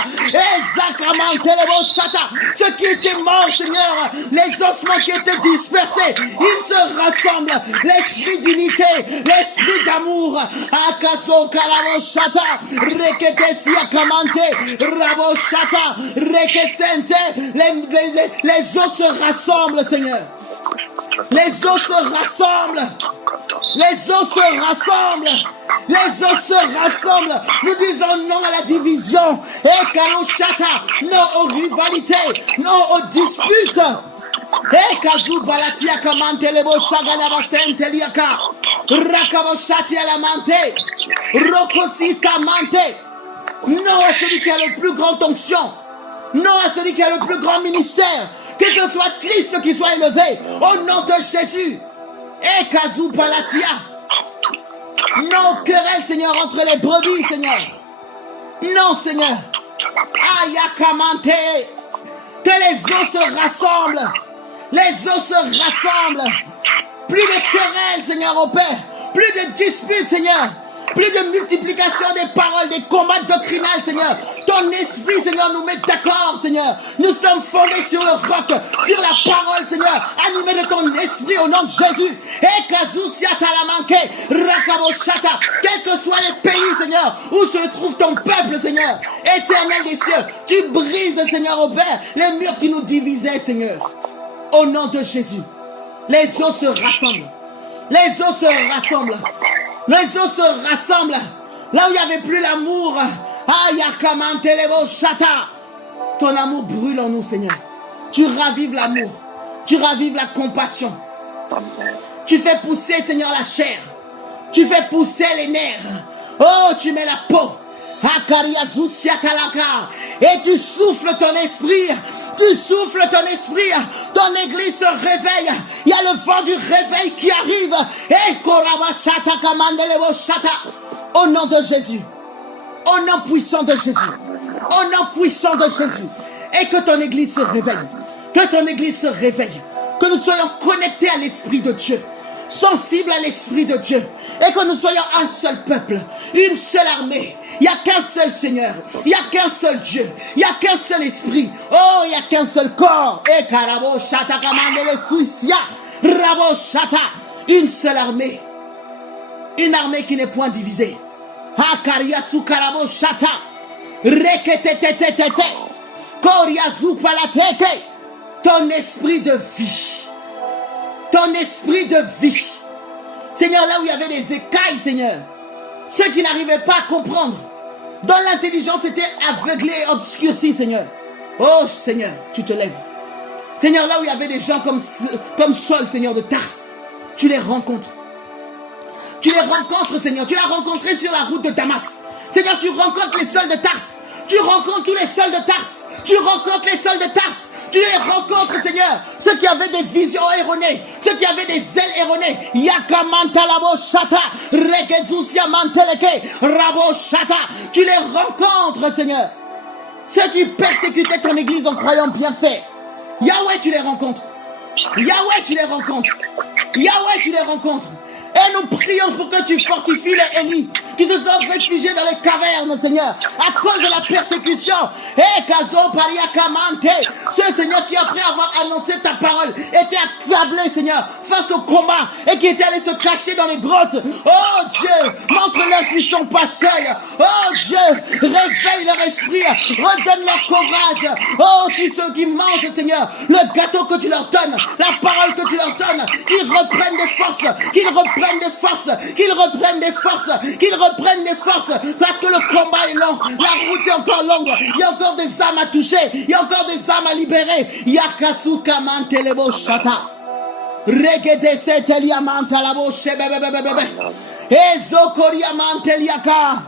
Ceux qui étaient morts, Seigneur, les ossements qui étaient dispersés, ils se rassemblent. L'esprit d'unité, l'esprit d'amour, Akaso Kalaboshata. Reketesia Kamante, Raboshata, Rekesente, les os se rassemblent, Seigneur. Les os se rassemblent. Les os se rassemblent. Les os se rassemblent. Nous disons non à la division. Et Kaloshata, non aux rivalités, non aux disputes. Et Kazou Balatia Kamante, Lebo Shaganaba Senteliaka, Rakaboshati Alamante, Rokosi Kamante. Non à celui qui a le plus grande onction. Non à celui qui a le plus grand ministère. Que ce soit Christ qui soit élevé. Au nom de Jésus. Et Kazou Balatia. Non querelle, Seigneur, entre les brebis, Seigneur. Non, Seigneur. Ayakamante. Que les os se rassemblent. Les os se rassemblent. Plus de querelles, Seigneur, au Père. Plus de disputes, Seigneur. Plus de multiplication des paroles, des combats doctrinales, Seigneur. Ton esprit, Seigneur, nous met d'accord, Seigneur. Nous sommes fondés sur le roc, sur la parole, Seigneur. Animés de ton esprit au nom de Jésus. Et Kazousiata la manqué, Rakaboshata. Quels que soient les pays, Seigneur, où se trouve ton peuple, Seigneur. Éternel des cieux, tu brises, Seigneur, au Père, les murs qui nous divisaient, Seigneur. Au nom de Jésus. Les os se rassemblent. Les os se rassemblent. Les os se rassemblent. Là où il n'y avait plus l'amour. Ton amour brûle en nous, Seigneur. Tu ravives l'amour. Tu ravives la compassion. Tu fais pousser, Seigneur, la chair. Tu fais pousser les nerfs. Oh, tu mets la peau. Et tu souffles ton esprit. Tu souffles ton esprit. Ton église se réveille. Il y a le vent du réveil qui arrive. Au nom de Jésus. Au nom puissant de Jésus. Au nom puissant de Jésus. Et que ton église se réveille. Que ton église se réveille. Que nous soyons connectés à l'Esprit de Dieu. Sensibles à l'Esprit de Dieu. Et que nous soyons un seul peuple. Une seule armée. Il n'y a qu'un seul Seigneur. Il n'y a qu'un seul Dieu. Il n'y a qu'un seul Esprit. Oh, il n'y a qu'un seul corps. Et Karabo Shata Kamandele Suisia. Rabo Shata. Une seule armée. Une armée qui n'est point divisée. Hakariasu Karabo Shata. Reketetetetete. Koriazu Palateke. Ton esprit de vie. Ton esprit de vie. Seigneur, là où il y avait des écailles, Seigneur. Ceux qui n'arrivaient pas à comprendre. Dont l'intelligence était aveuglée et obscurcie, Seigneur. Oh, Seigneur, tu te lèves. Seigneur, là où il y avait des gens comme Saul, Seigneur, de Tarse. Tu les rencontres. Tu les rencontres, Seigneur. Tu l'as rencontré sur la route de Damas. Seigneur, tu rencontres les Sauls de Tarse. Tu rencontres tous les Sauls de Tarse. Tu rencontres les Sauls de Tarse. Tu les rencontres, Seigneur. Ceux qui avaient des visions erronées. Ceux qui avaient des ailes erronées. Yakamantalabo Shata. Rekezousia Manteleke. Rabo Shata. Tu les rencontres, Seigneur. Ceux qui persécutaient ton église en croyant bien fait. Yahweh, tu les rencontres. Yahweh, tu les rencontres. Yahweh, tu les rencontres. Et nous prions pour que tu fortifies les ennemis qui se sont réfugiés dans les cavernes, Seigneur, à cause de la persécution. Et Kazo Paria Kamante, ce Seigneur qui, après avoir annoncé ta parole, était accablé, Seigneur, face au combat et qui était allé se cacher dans les grottes. Oh Dieu, montre-leur qu'ils ne sont pas seuls. Oh Dieu, réveille leur esprit, redonne leur courage. Oh, ceux qui mangent, Seigneur, le gâteau que tu leur donnes, la parole que tu leur donnes, qu'ils reprennent des forces, qu'ils reprennent des forces, qu'ils reprennent des forces, qu'ils reprennent des forces, parce que le combat est long, la route est encore longue, il y a encore des âmes à toucher, il y a encore des âmes à libérer. Yakasuka mantelebo shata. Regede setelia mantalabo shebebebebebe. Ezokoria manteliaka.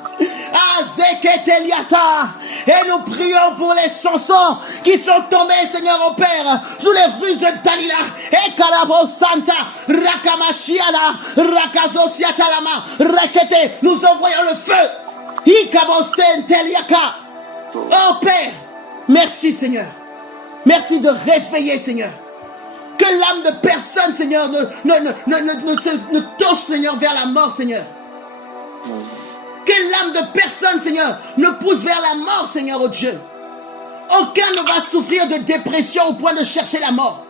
Azeketeliata. Et nous prions pour les chansons qui sont tombés, Seigneur, au Père, sous les ruses de Dalila. Et Karabo Santa, Rakamashiana, Rakazosiatalama, Rekete. Nous envoyons le feu. Ikabo Senteliaka. Oh Père, merci, Seigneur. Merci de réveiller, Seigneur. Que l'âme de personne, Seigneur, ne touche, Seigneur, vers la mort, Seigneur. Que l'âme de personne, Seigneur, ne pousse vers la mort, Seigneur, oh Dieu. Aucun ne va souffrir de dépression au point de chercher la mort.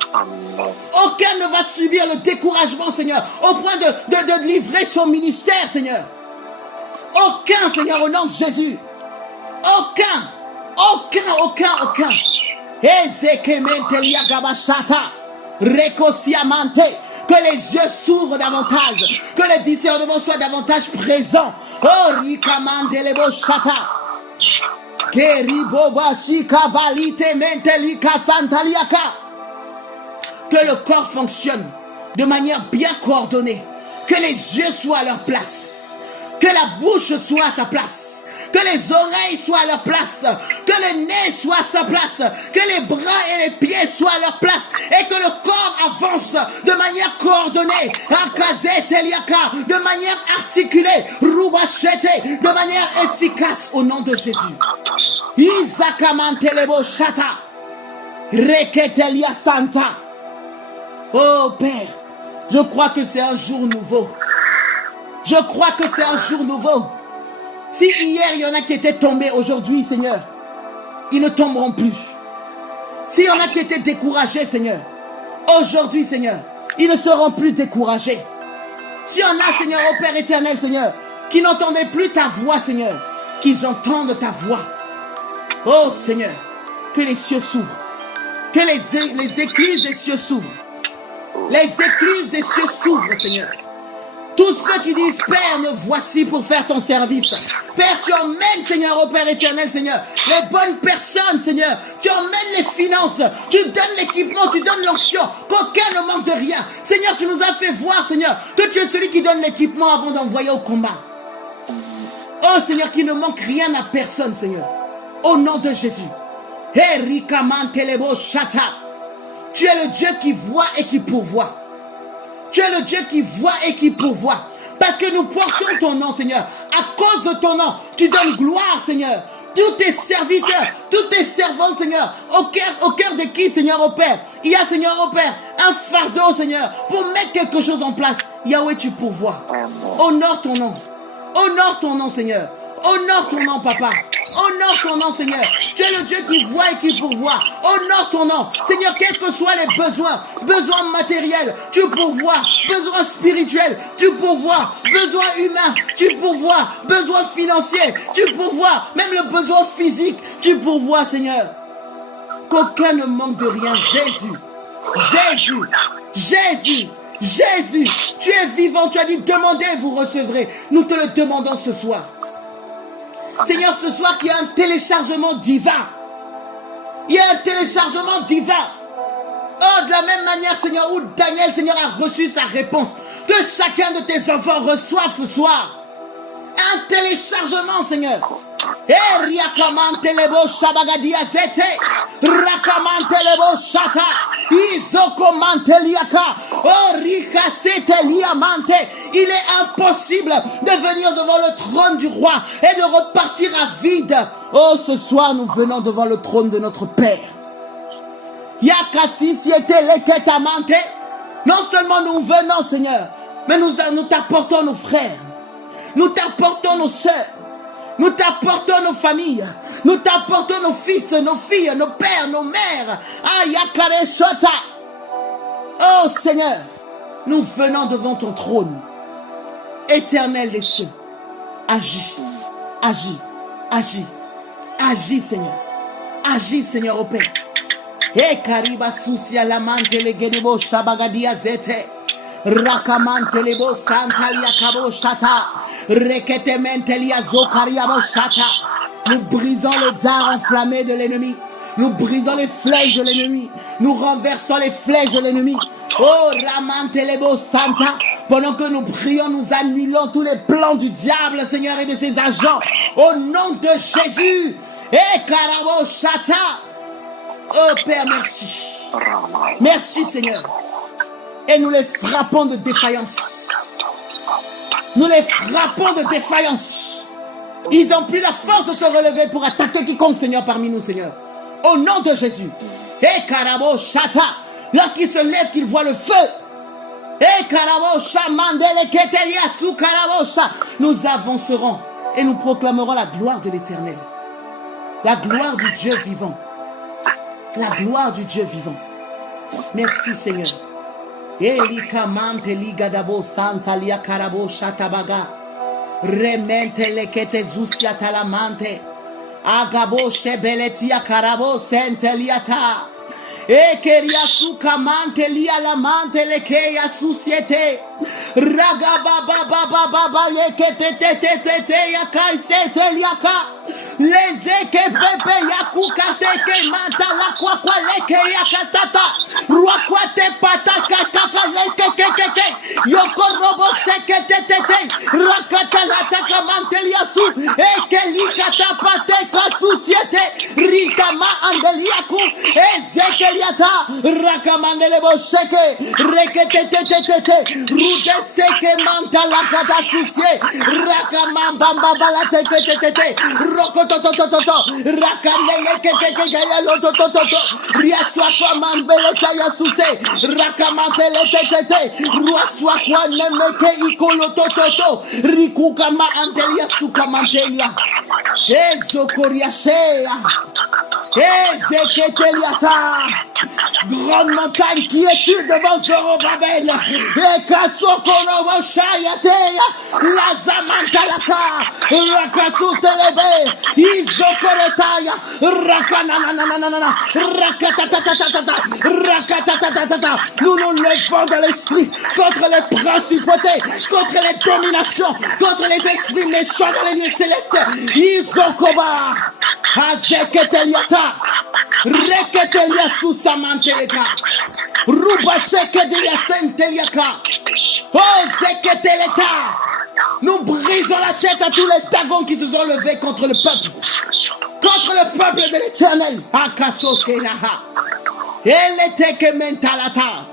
Aucun ne va subir le découragement, Seigneur, au point de livrer son ministère, Seigneur. Aucun, Seigneur, au nom de Jésus. Aucun. Que les yeux s'ouvrent davantage, que les discernements soient davantage présents. Oh, Rikamandelebo Shata. Que le corps fonctionne de manière bien coordonnée. Que les yeux soient à leur place. Que la bouche soit à sa place. Que les oreilles soient à leur place, que le nez soit à sa place, que les bras et les pieds soient à leur place et que le corps avance de manière coordonnée, de manière articulée, de manière efficace au nom de Jésus. Oh Père, je crois que c'est un jour nouveau. Je crois que c'est un jour nouveau. Si hier, il y en a qui étaient tombés, aujourd'hui, Seigneur, ils ne tomberont plus. S'il y en a qui étaient découragés, Seigneur, aujourd'hui, Seigneur, ils ne seront plus découragés. S'il y en a, Seigneur, ô Père éternel, Seigneur, qui n'entendaient plus ta voix, Seigneur, qu'ils entendent ta voix. Oh, Seigneur, que les cieux s'ouvrent. Que les écluses des cieux s'ouvrent. Les écluses des cieux s'ouvrent, Seigneur. Tous ceux qui disent, Père, me voici pour faire ton service. Père, tu emmènes, Seigneur, au Père éternel, Seigneur, les bonnes personnes, Seigneur. Tu emmènes les finances, tu donnes l'équipement, tu donnes l'onction, qu'aucun ne manque de rien. Seigneur, tu nous as fait voir, Seigneur, que tu es celui qui donne l'équipement avant d'envoyer au combat. Oh, Seigneur, qu'il ne manque rien à personne, Seigneur. Au nom de Jésus. Tu es le Dieu qui voit et qui pourvoit. Tu es le Dieu qui voit et qui pourvoit. Parce que nous portons ton nom, Seigneur. À cause de ton nom, tu donnes gloire, Seigneur. Tous tes serviteurs, toutes tes servantes, Seigneur, au cœur de qui, Seigneur, au Père, il y a, Seigneur, au Père, un fardeau, Seigneur, pour mettre quelque chose en place. Yahweh, tu pourvois. Honore ton nom. Honore ton nom, Seigneur. Honore ton nom, Papa. Honore ton nom, Seigneur. Tu es le Dieu qui voit et qui pourvoit. Honore ton nom. Seigneur, quels que soient les besoins, besoins matériels, tu pourvois. Besoins spirituels, tu pourvois. Besoins humains, tu pourvois. Besoins financiers, tu pourvois. Même le besoin physique, tu pourvois, Seigneur. Qu'aucun ne manque de rien. Jésus, Jésus, Jésus, Jésus, tu es vivant. Tu as dit, demandez, vous recevrez. Nous te le demandons ce soir. Seigneur, ce soir, qu'il y a un téléchargement divin. Il y a un téléchargement divin. Oh, de la même manière, Seigneur, où Daniel, Seigneur, a reçu sa réponse. Que chacun de tes enfants reçoive ce soir un téléchargement, Seigneur. Il est impossible de venir devant le trône du roi et de repartir à vide. Oh, ce soir, nous venons devant le trône de notre Père. Non seulement nous venons, Seigneur, mais nous t'apportons nos frères, nous t'apportons nos sœurs, nous t'apportons nos familles, nous t'apportons nos fils, nos filles, nos pères, nos mères. Ayakare Shota. Oh Seigneur, nous venons devant ton trône, éternel des cieux. Agis, agis, agis, agis Seigneur, agis Seigneur au Père. E kariba susia la mante le gedebo shabagadia zete. Rakamante lebo santalia kabo shata. Rekete mentelia zokaria bo shata. Nous brisons le dard enflammé de l'ennemi. Nous brisons les flèches de l'ennemi. Nous renversons les flèches de l'ennemi. Oh ramante lebo santa. Pendant que nous prions, nous annulons tous les plans du diable, Seigneur, et de ses agents. Au nom de Jésus. E karabo shata. Oh Père, merci. Merci Seigneur. Et nous les frappons de défaillance. Nous les frappons de défaillance. Ils n'ont plus la force de se relever pour attaquer quiconque, Seigneur, parmi nous, Seigneur. Au nom de Jésus. Et Karabo Shata. Lorsqu'ils se lèvent, qu'ils voient le feu. Et Karabo Shamandele Ketelia Sou Karabo Sha. Nous avancerons et nous proclamerons la gloire de l'Éternel. La gloire du Dieu vivant. La gloire du Dieu vivant. Merci Seigneur. Elika mante liga dabo santa lia karabo shatabaga. Remente lekete zusia talamante. Agabo shebeletia karabo senteliata. Ekeria sukamante lia lamante lekeya susiete. Ragababa yekete te yakai seteliaka. Les ekepepe yakukate ke manta la kwa leke yakatata. Ruakwa te pataka kaka leke keke. Yoko robo sekete te. Rakata lataka manteliasu. Ekelikata pate ka susiete. Rikama andeliaku. Ezekeliata. Rakamandele bo seke. Rekete te. Rude seke manta la kata susie. Rakamambamba la te. Rokototototo, rakanele keke ya lotototo, riaswa kwa mambele kaya suse, rakamantele tete, ruaswa kwa nemeke ikolotototo, rikukama antelia sukamantelia, ezokoriashea, ezeketeliata, grande montagne qui est-tu devant Zorobabel, ekasokorobo shayatea, lazamantalaka, rakasutelebe, Izokoretaya, Rakanananana, Rakatatata. Nous nous levons dans l'esprit contre les principautés, contre les dominations, contre les esprits méchants dans les lieux célestes. Izokoba, Azeketeliata, Reketelia Susamanteleka, Rubasekedelia Senteliaka, Ozeketeleta. Nous brisons la tête à tous les dragons qui se sont levés contre le peuple. Contre le peuple de l'Éternel. Akasokenaha. Eleteke mentalata.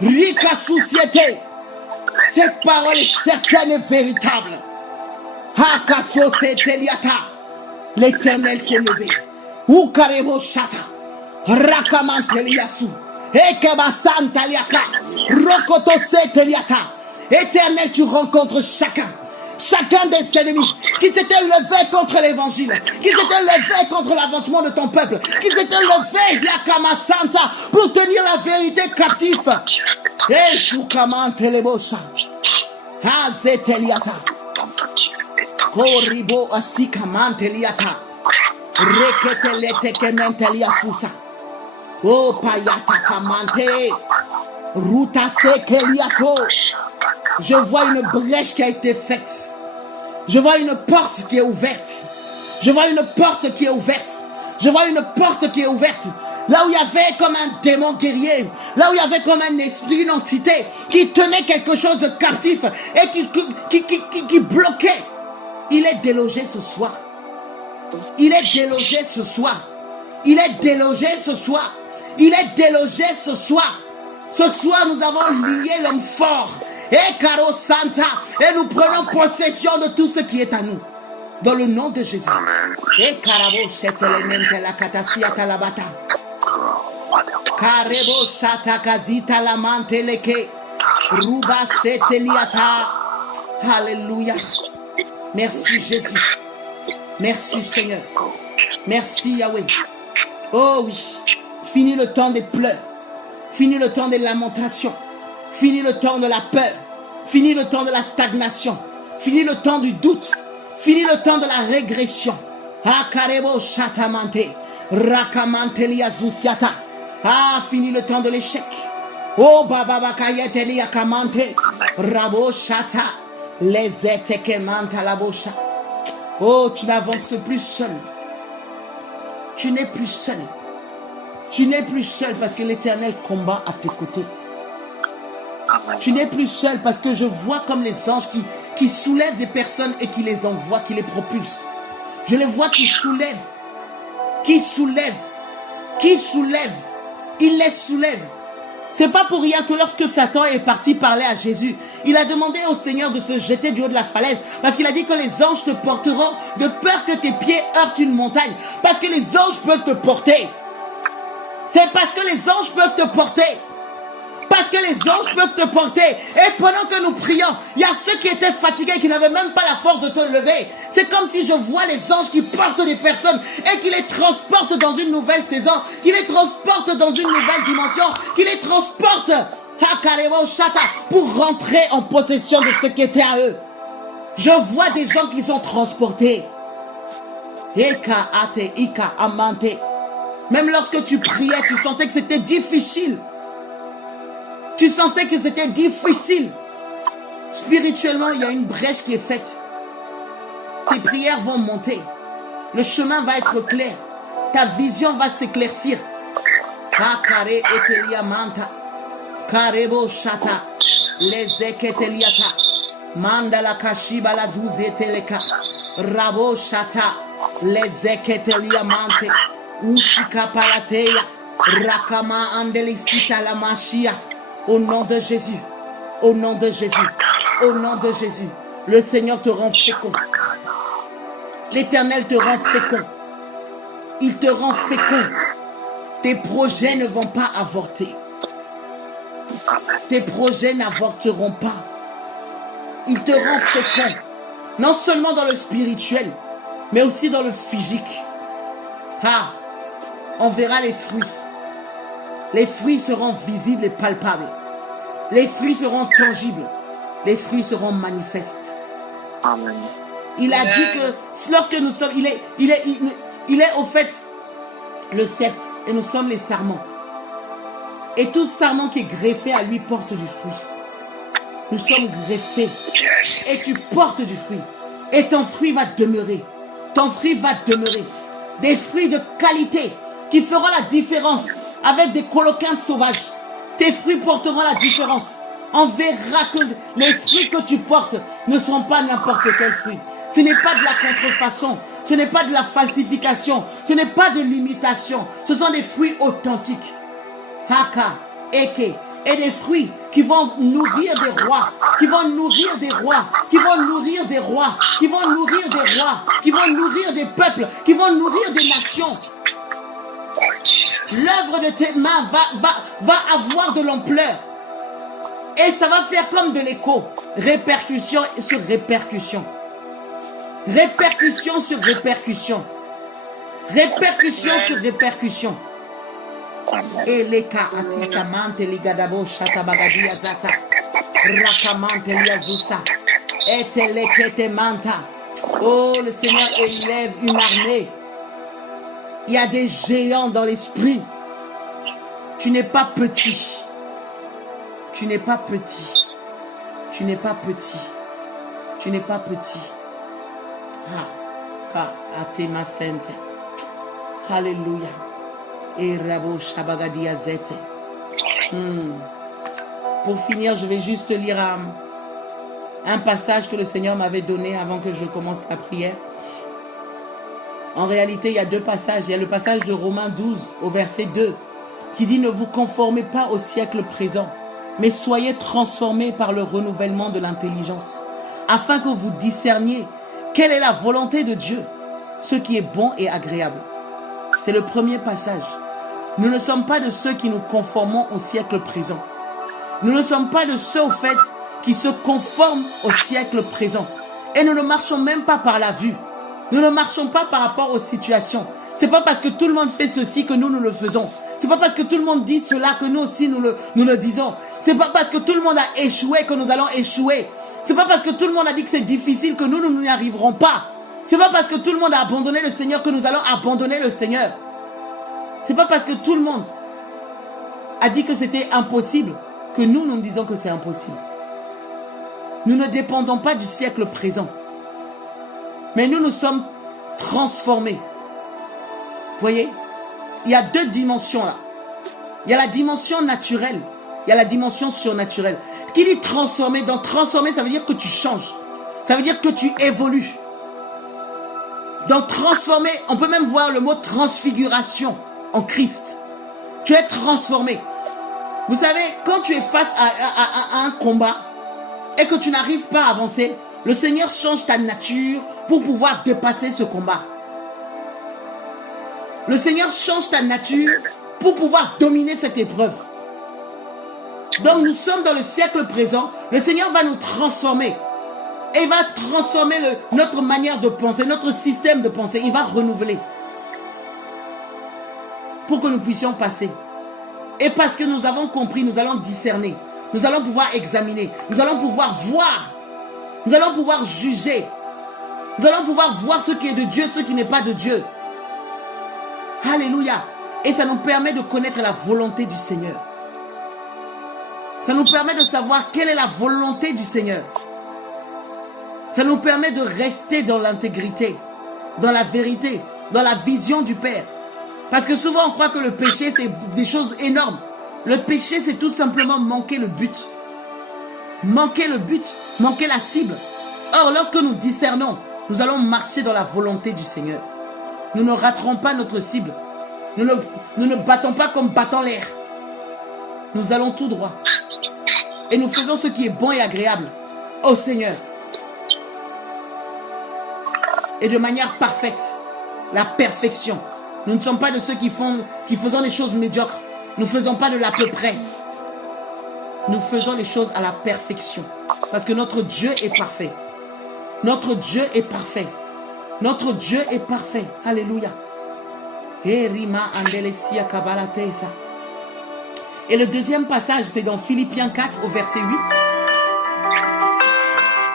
Rika souciété. Cette parole est certaine et véritable. Akasoteliata. L'Éternel s'est levé. Ukaremo shata. Rakamanteliasu. Ekebasantaliaka. Rokotoseteliata. Éternel, tu rencontres chacun des ennemis qui s'étaient levés contre l'évangile, qui s'étaient levés contre l'avancement de ton peuple, qui s'étaient levés, Yakama Santa, pour tenir la vérité captive. Et Soukaman Telebosha, Hazeteliata, Koribo Asikaman Teliata, Reketelete Kementelia Fusa, O Payata Kamante, Ruta Sekeliato. Je vois une brèche qui a été faite. Je vois une porte qui est ouverte. Je vois une porte qui est ouverte. Je vois une porte qui est ouverte. Là où il y avait comme un démon guerrier. Là où il y avait comme un esprit, une entité qui tenait quelque chose de captif et qui bloquait. Il est délogé ce soir. Il est délogé ce soir. Il est délogé ce soir. Il est délogé ce soir. Ce soir, nous avons lié l'homme fort. Et Caro Santa, et nous prenons possession de tout ce qui est à nous. Dans le nom de Jésus. Et Carabo Shetelement la Katasia Talabata. Karebo shatakazita la manteleke. Ruba sheteliata. Alléluia. Merci Jésus. Merci Seigneur. Merci Yahweh. Oh oui. Fini le temps des pleurs. Fini le temps des lamentations. Fini le temps de la peur. Fini le temps de la stagnation. Fini le temps du doute. Fini le temps de la régression. Akarebo shatamante. Rakamantelia zusiata. Ah, fini le temps de l'échec. Oh, Baba Kayeteli Akamante. Rabo shata. Les etekemanta la bosha. Oh, tu n'avances plus seul. Tu n'es plus seul. Tu n'es plus seul parce que l'Éternel combat à tes côtés. Tu n'es plus seul parce que je vois comme les anges qui soulèvent des personnes et qui les envoient, qui les propulsent. Je les vois qui soulèvent. Il les soulève. C'est pas pour rien que lorsque Satan est parti parler à Jésus, il a demandé au Seigneur de se jeter du haut de la falaise. Parce qu'il a dit que les anges te porteront de peur que tes pieds heurtent une montagne. Parce que les anges peuvent te porter. C'est parce que les anges peuvent te porter. Parce que les anges peuvent te porter. Et pendant que nous prions, il y a ceux qui étaient fatigués, qui n'avaient même pas la force de se lever. C'est comme si je vois les anges qui portent des personnes et qui les transportent dans une nouvelle saison, qui les transportent dans une nouvelle dimension, qui les transportent pour rentrer en possession de ce qui était à eux. Je vois des gens qui sont transportés. Même lorsque tu priais, tu sentais que c'était difficile. Tu sentais que c'était difficile. Spirituellement, il y a une brèche qui est faite. Tes prières vont monter. Le chemin va être clair. Ta vision va s'éclaircir. Karebo shata. Les eketeliata. Mandala kashiba la douze teleka. Rabo shata. Les eketeliamante. Usika palateya. Rakama andelisita la machia. Au nom de Jésus, au nom de Jésus, au nom de Jésus, le Seigneur te rend fécond. L'Éternel te rend fécond. Il te rend fécond. Tes projets ne vont pas avorter. Tes projets n'avorteront pas. Il te rend fécond. Non seulement dans le spirituel, mais aussi dans le physique. Ah, on verra les fruits. Les fruits seront visibles et palpables. Les fruits seront tangibles. Les fruits seront manifestes. Amen. Il a dit que lorsque nous sommes, il est au fait le sceptre et nous sommes les sarments. Et tout sarment qui est greffé à lui porte du fruit. Nous sommes greffés et tu portes du fruit. Et ton fruit va demeurer. Ton fruit va demeurer. Des fruits de qualité qui feront la différence. Avec des coloquintes sauvages, tes fruits porteront la différence. On verra que les fruits que tu portes ne sont pas n'importe quel fruit. Ce n'est pas de la contrefaçon, ce n'est pas de la falsification, ce n'est pas de l'imitation. Ce sont des fruits authentiques. Haka, Eke, et des fruits qui vont nourrir des rois, qui vont nourrir des rois, qui vont nourrir des rois, qui vont nourrir des rois, qui vont nourrir des peuples, qui vont nourrir des nations. L'œuvre de tes mains va avoir de l'ampleur. Et ça va faire comme de l'écho. Répercussion sur répercussion. Répercussion sur répercussion. Répercussion sur répercussion. Et les cas atisamante ligadabo shatabagadia zata. Rakamante liazusa. Et telekete manta. Oh, le Seigneur élève une armée. Il y a des géants dans l'esprit. Tu n'es pas petit. Tu n'es pas petit. Tu n'es pas petit. Tu n'es pas petit. Ah, atema sente. Alléluia. Et rabo shabagadia zete. Pour finir, je vais juste lire un passage que le Seigneur m'avait donné avant que je commence la prière. En réalité, il y a deux passages. Il y a le passage de Romains 12 au verset 2 qui dit « Ne vous conformez pas au siècle présent, mais soyez transformés par le renouvellement de l'intelligence, afin que vous discerniez quelle est la volonté de Dieu, ce qui est bon et agréable. » C'est le premier passage. Nous ne sommes pas de ceux qui nous conformons au siècle présent. Nous ne sommes pas de ceux, au fait, qui se conforment au siècle présent. Et nous ne marchons même pas par la vue. Nous ne marchons pas par rapport aux situations. Ce n'est pas parce que tout le monde fait ceci que nous le faisons. Ce n'est pas parce que tout le monde dit cela que nous aussi nous le disons. Ce n'est pas parce que tout le monde a échoué que nous allons échouer. Ce n'est pas parce que tout le monde a dit que c'est difficile que nous n'y arriverons pas. Ce n'est pas parce que tout le monde a abandonné le Seigneur que nous allons abandonner le Seigneur. Ce n'est pas parce que tout le monde a dit que c'était impossible que nous disons que c'est impossible. Nous ne dépendons pas du siècle présent. Mais nous sommes transformés. Vous voyez? Il y a deux dimensions là. Il y a la dimension naturelle. Il y a la dimension surnaturelle. Qui dit transformer? Dans transformer, ça veut dire que tu changes. Ça veut dire que tu évolues. Dans transformer, on peut même voir le mot transfiguration en Christ. Tu es transformé. Vous savez, quand tu es face à un combat et que tu n'arrives pas à avancer, le Seigneur change ta nature pour pouvoir dépasser ce combat. Le Seigneur change ta nature pour pouvoir dominer cette épreuve. Donc nous sommes dans le siècle présent. Le Seigneur va nous transformer. Et il va transformer notre manière de penser, notre système de pensée. Il va renouveler. Pour que nous puissions passer. Et parce que nous avons compris, nous allons discerner. Nous allons pouvoir examiner. Nous allons pouvoir voir. Nous allons pouvoir juger. Nous allons pouvoir voir ce qui est de Dieu, ce qui n'est pas de Dieu. Alléluia. Et ça nous permet de connaître la volonté du Seigneur. Ça nous permet de savoir quelle est la volonté du Seigneur. Ça nous permet de rester dans l'intégrité, dans la vérité, dans la vision du Père. Parce que souvent on croit que le péché c'est des choses énormes. Le péché c'est tout simplement manquer le but. Manquer le but, manquer la cible. Or lorsque nous discernons, nous allons marcher dans la volonté du Seigneur. Nous ne raterons pas notre cible. Nous ne battons pas comme battant l'air. Nous allons tout droit. Et nous faisons ce qui est bon et agréable au Seigneur. Et de manière parfaite. La perfection. Nous ne sommes pas de ceux qui faisons les choses médiocres. Nous ne faisons pas de l'à peu près. Nous faisons les choses à la perfection. Parce que notre Dieu est parfait. Notre Dieu est parfait. Notre Dieu est parfait. Alléluia. Et le deuxième passage, c'est dans Philippiens 4 au verset 8.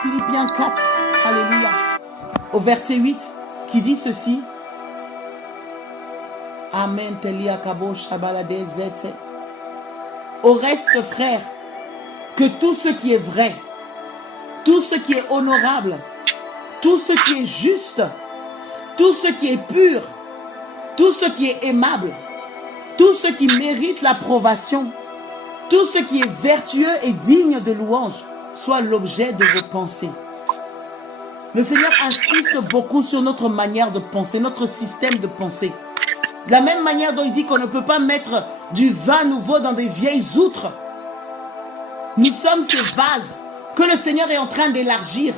Philippiens 4, alléluia. Au verset 8, qui dit ceci. Amen. Au reste, frères, que tout ce qui est vrai, tout ce qui est honorable, tout ce qui est juste, tout ce qui est pur, tout ce qui est aimable, tout ce qui mérite l'approbation, tout ce qui est vertueux et digne de louange, soit l'objet de vos pensées. Le Seigneur insiste beaucoup sur notre manière de penser, notre système de pensée. De la même manière dont il dit qu'on ne peut pas mettre du vin nouveau dans des vieilles outres. Nous sommes ces vases que le Seigneur est en train d'élargir.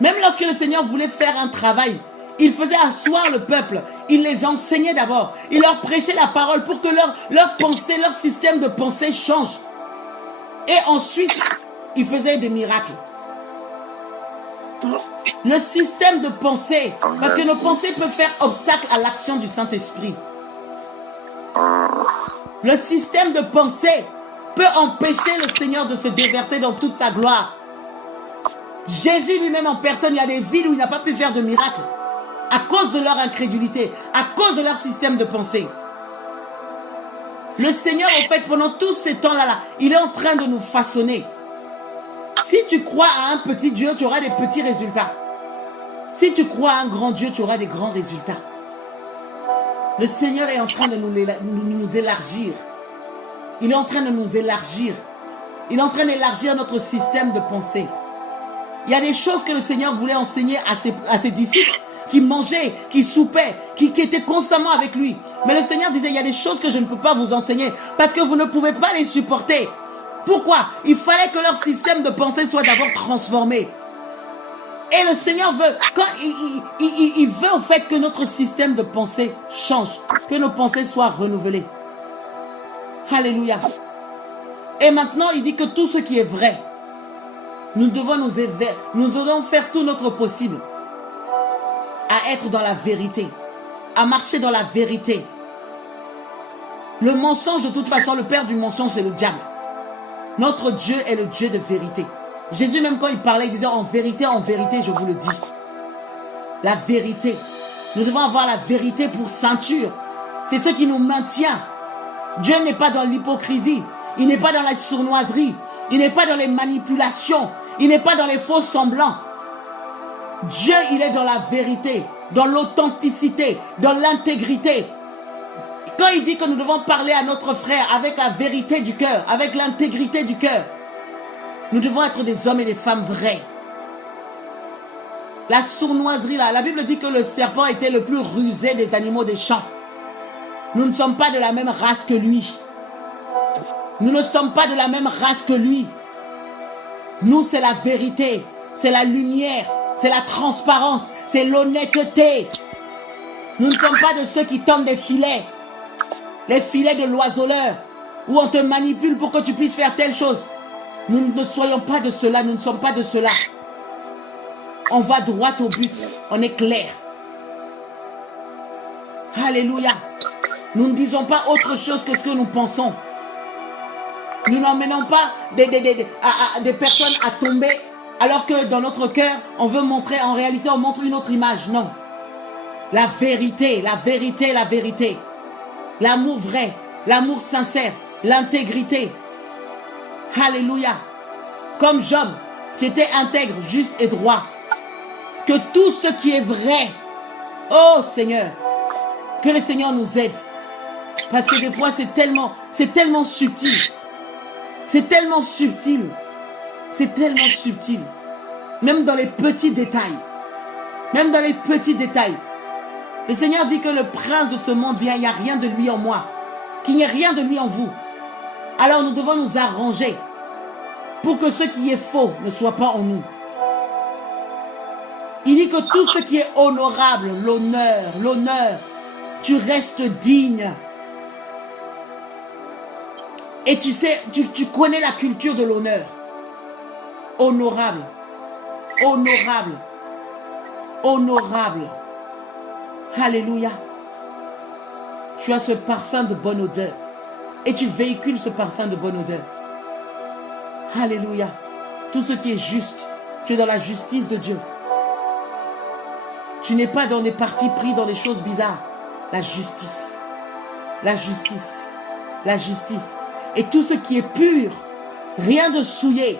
Même lorsque le Seigneur voulait faire un travail, il faisait asseoir le peuple. Il les enseignait d'abord. Il leur prêchait la parole pour que leur pensée, leur système de pensée change. Et ensuite, il faisait des miracles. Le système de pensée, parce que nos pensées peuvent faire obstacle à l'action du Saint-Esprit. Le système de pensée peut empêcher le Seigneur de se déverser dans toute sa gloire. Jésus lui-même en personne, il y a des villes où il n'a pas pu faire de miracles à cause de leur incrédulité, à cause de leur système de pensée. Le Seigneur, en fait, pendant tous ces temps-là, il est en train de nous façonner. Si tu crois à un petit Dieu, tu auras des petits résultats. Si tu crois à un grand Dieu, tu auras des grands résultats. Le Seigneur est en train de nous élargir. Il est en train de nous élargir. Il est en train d'élargir notre système de pensée. Il y a des choses que le Seigneur voulait enseigner à ses disciples qui mangeaient, qui soupaient, qui étaient constamment avec lui. Mais le Seigneur disait, il y a des choses que je ne peux pas vous enseigner parce que vous ne pouvez pas les supporter. Pourquoi? Il fallait que leur système de pensée soit d'abord transformé. Et le Seigneur veut, quand il veut en fait que notre système de pensée change, que nos pensées soient renouvelées. Alléluia. Et maintenant, il dit que tout ce qui est vrai, nous devons faire tout notre possible à être dans la vérité, à marcher dans la vérité. Le mensonge, de toute façon, le père du mensonge, c'est le diable. Notre Dieu est le Dieu de vérité. Jésus, même quand il parlait, il disait en vérité, je vous le dis. La vérité. Nous devons avoir la vérité pour ceinture. C'est ce qui nous maintient. Dieu n'est pas dans l'hypocrisie. Il n'est pas dans la sournoiserie. Il n'est pas dans les manipulations. Il n'est pas dans les faux semblants. Dieu, il est dans la vérité, dans l'authenticité, dans l'intégrité. Quand il dit que nous devons parler à notre frère avec la vérité du cœur, avec l'intégrité du cœur, nous devons être des hommes et des femmes vrais. La sournoiserie, là, la Bible dit que le serpent était le plus rusé des animaux des champs. Nous ne sommes pas de la même race que lui. Nous ne sommes pas de la même race que lui. Nous, c'est la vérité, c'est la lumière, c'est la transparence, c'est l'honnêteté. Nous ne sommes pas de ceux qui tendent des filets. Les filets de l'oiseleur, où on te manipule pour que tu puisses faire telle chose. Nous ne soyons pas de cela, nous ne sommes pas de cela. On va droit au but, on est clair. Alléluia. Nous ne disons pas autre chose que ce que nous pensons. Nous n'emmenons pas des personnes à tomber, alors que dans notre cœur, on veut montrer, en réalité, on montre une autre image. Non. La vérité, la vérité, la vérité. L'amour vrai, l'amour sincère, l'intégrité. Alléluia. Comme Job, qui était intègre, juste et droit. Que tout ce qui est vrai, oh Seigneur, que le Seigneur nous aide. Parce que des fois, c'est tellement subtil. C'est tellement subtil. C'est tellement subtil. Même dans les petits détails. Même dans les petits détails. Le Seigneur dit que le prince de ce monde vient, il n'y a rien de lui en moi. Qu'il n'y ait rien de lui en vous. Alors nous devons nous arranger pour que ce qui est faux ne soit pas en nous. Il dit que tout ce qui est honorable, l'honneur, tu restes digne. Et tu sais, tu connais la culture de l'honneur. Honorable, honorable, honorable. Alléluia. Tu as ce parfum de bonne odeur. Et tu véhicules ce parfum de bonne odeur. Alléluia. Tout ce qui est juste, tu es dans la justice de Dieu. Tu n'es pas dans des partis pris dans des choses bizarres. La justice. La justice. La justice. Et tout ce qui est pur. Rien de souillé.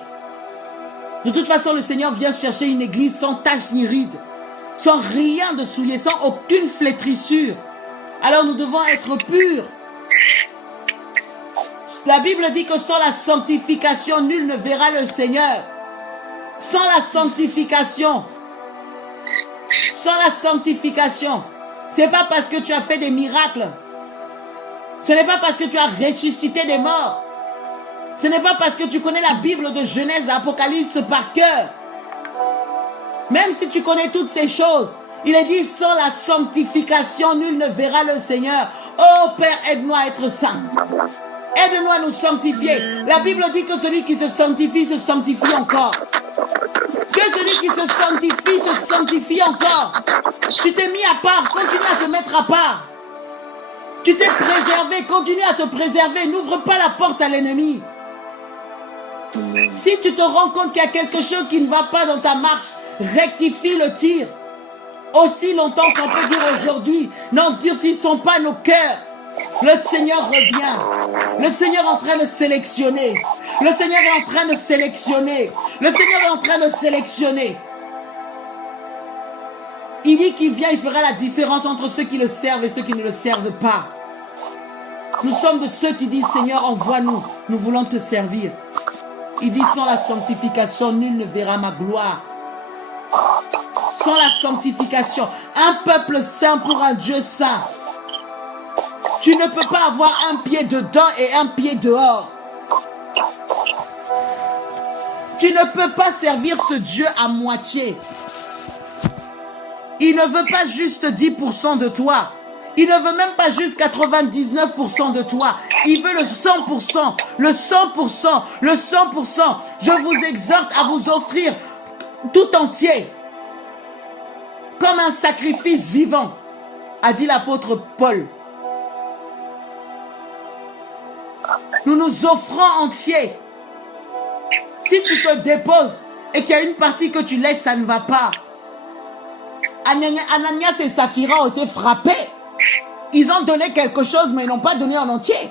De toute façon, le Seigneur vient chercher une église sans tache ni ride. Sans rien de souillé, sans aucune flétrissure. Alors nous devons être purs. La Bible dit que sans la sanctification, nul ne verra le Seigneur. Sans la sanctification. Sans la sanctification. Ce n'est pas parce que tu as fait des miracles. Ce n'est pas parce que tu as ressuscité des morts. Ce n'est pas parce que tu connais la Bible de Genèse à Apocalypse par cœur. Même si tu connais toutes ces choses, il est dit sans la sanctification, nul ne verra le Seigneur. Oh Père, aide-nous à être saints. Aide-nous à nous sanctifier. La Bible dit que celui qui se sanctifie encore. Que celui qui se sanctifie encore. Tu t'es mis à part, continue à te mettre à part. Tu t'es préservé, continue à te préserver. N'ouvre pas la porte à l'ennemi. Si tu te rends compte qu'il y a quelque chose qui ne va pas dans ta marche, rectifie le tir. Aussi longtemps qu'on peut dire aujourd'hui, n'endurcissons pas nos cœurs. Le Seigneur revient. Le Seigneur est en train de sélectionner. Le Seigneur est en train de sélectionner. Le Seigneur est en train de sélectionner. Il dit qu'il vient, il fera la différence entre ceux qui le servent et ceux qui ne le servent pas. Nous sommes de ceux qui disent, Seigneur, envoie-nous. Nous voulons te servir. Il dit, sans la sanctification, nul ne verra ma gloire. Sans la sanctification, un peuple saint pour un Dieu saint. Tu ne peux pas avoir un pied dedans et un pied dehors. Tu ne peux pas servir ce Dieu à moitié. Il ne veut pas juste 10% de toi. Il ne veut même pas juste 99% de toi. Il veut le 100%, le 100%, le 100%. Je vous exhorte à vous offrir tout entier, comme un sacrifice vivant, a dit l'apôtre Paul. Nous nous offrons entier. Si tu te déposes et qu'il y a une partie que tu laisses, ça ne va pas. Ananias et Saphira ont été frappés. Ils ont donné quelque chose, mais ils n'ont pas donné en entier.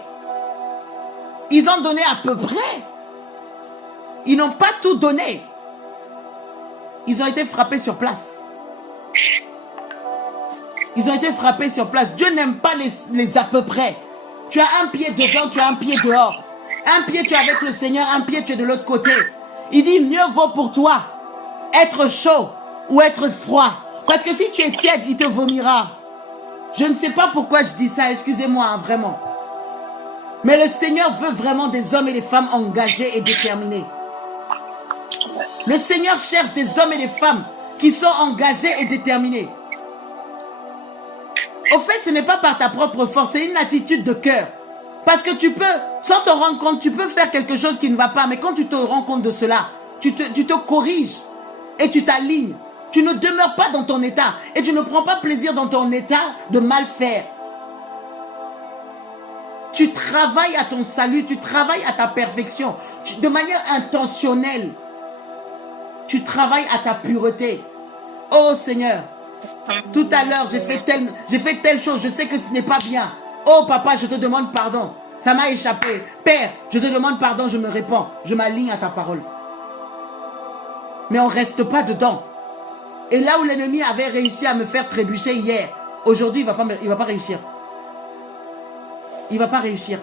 Ils ont donné à peu près. Ils n'ont pas tout donné. Ils ont été frappés sur place. Ils ont été frappés sur place. Dieu n'aime pas les à peu près. Tu as un pied dedans, tu as un pied dehors. Un pied, tu es avec le Seigneur, un pied, tu es de l'autre côté. Il dit, mieux vaut pour toi être chaud ou être froid. Parce que si tu es tiède, il te vomira. Je ne sais pas pourquoi je dis ça, excusez-moi, hein, vraiment. Mais le Seigneur veut vraiment des hommes et des femmes engagés et déterminés. Le Seigneur cherche des hommes et des femmes qui sont engagés et déterminés. Au fait, ce n'est pas par ta propre force, c'est une attitude de cœur. Parce que tu peux, sans te rendre compte, tu peux faire quelque chose qui ne va pas. Mais quand tu te rends compte de cela, tu te corriges et tu t'alignes. Tu ne demeures pas dans ton état et tu ne prends pas plaisir dans ton état de mal faire. Tu travailles à ton salut, tu travailles à ta perfection, de manière intentionnelle. Tu travailles à ta pureté. Oh Seigneur, tout à l'heure j'ai fait telle chose, je sais que ce n'est pas bien. Oh papa, je te demande pardon, ça m'a échappé. Père, je te demande pardon, je me répands, je m'aligne à ta parole. Mais on ne reste pas dedans. Et là où l'ennemi avait réussi à me faire trébucher hier, aujourd'hui, il ne va pas réussir. Il ne va pas réussir.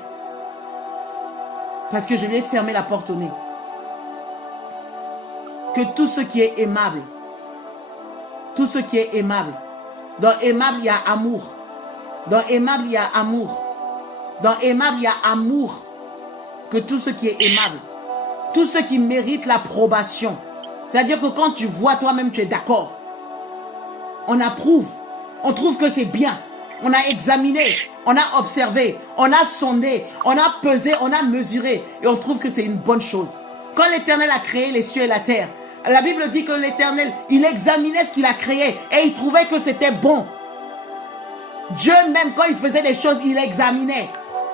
Parce que je lui ai fermé la porte au nez. Que tout ce qui est aimable, tout ce qui est aimable, dans aimable, il y a amour. Dans aimable, il y a amour. Dans aimable, il y a amour. Que tout ce qui est aimable, tout ce qui mérite l'approbation. C'est-à-dire que quand tu vois toi-même, tu es d'accord. On approuve, on trouve que c'est bien. On a examiné, on a observé, on a sondé, on a pesé, on a mesuré. Et on trouve que c'est une bonne chose. Quand l'Éternel a créé les cieux et la terre, la Bible dit que l'Éternel, il examinait ce qu'il a créé et il trouvait que c'était bon. Dieu même, quand il faisait des choses, il examinait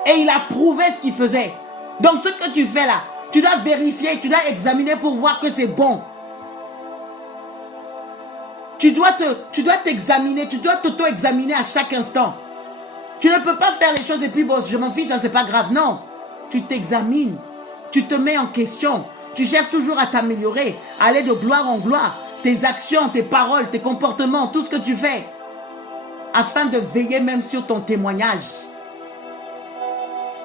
et il approuvait ce qu'il faisait. Donc ce que tu fais là, tu dois vérifier, tu dois examiner pour voir que c'est bon. Tu dois t'examiner, tu dois t'auto-examiner à chaque instant. Tu ne peux pas faire les choses et puis bon, je m'en fiche, ça c'est pas grave. Non, tu t'examines, tu te mets en question, tu cherches toujours à t'améliorer, à aller de gloire en gloire. Tes actions, tes paroles, tes comportements, tout ce que tu fais, afin de veiller même sur ton témoignage.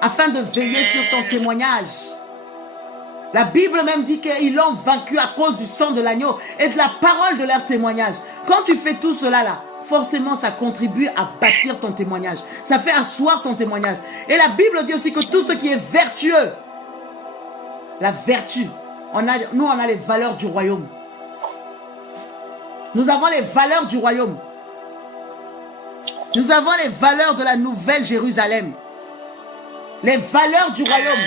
Afin de veiller sur ton témoignage. La Bible même dit qu'ils l'ont vaincu à cause du sang de l'agneau et de la parole de leur témoignage. Quand tu fais tout cela là, forcément ça contribue à bâtir ton témoignage. Ça fait asseoir ton témoignage. Et la Bible dit aussi que tout ce qui est vertueux, la vertu, nous on a les valeurs du royaume. Nous avons les valeurs du royaume. Nous avons les valeurs de la nouvelle Jérusalem. Les valeurs du royaume.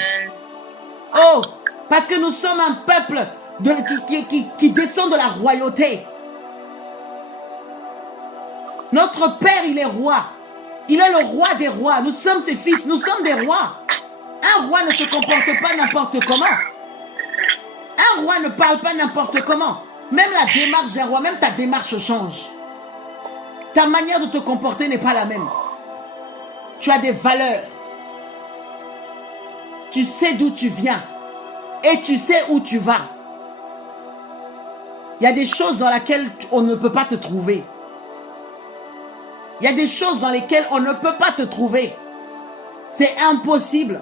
Oh! Parce que nous sommes un peuple qui descend de la royauté. Notre Père, il est roi. Il est le roi des rois. Nous sommes ses fils. Nous sommes des rois. Un roi ne se comporte pas n'importe comment. Un roi ne parle pas n'importe comment. Même la démarche d'un roi, même ta démarche change. Ta manière de te comporter n'est pas la même. Tu as des valeurs. Tu sais d'où tu viens. Et tu sais où tu vas. Il y a des choses dans lesquelles on ne peut pas te trouver. Il y a des choses dans lesquelles on ne peut pas te trouver. C'est impossible.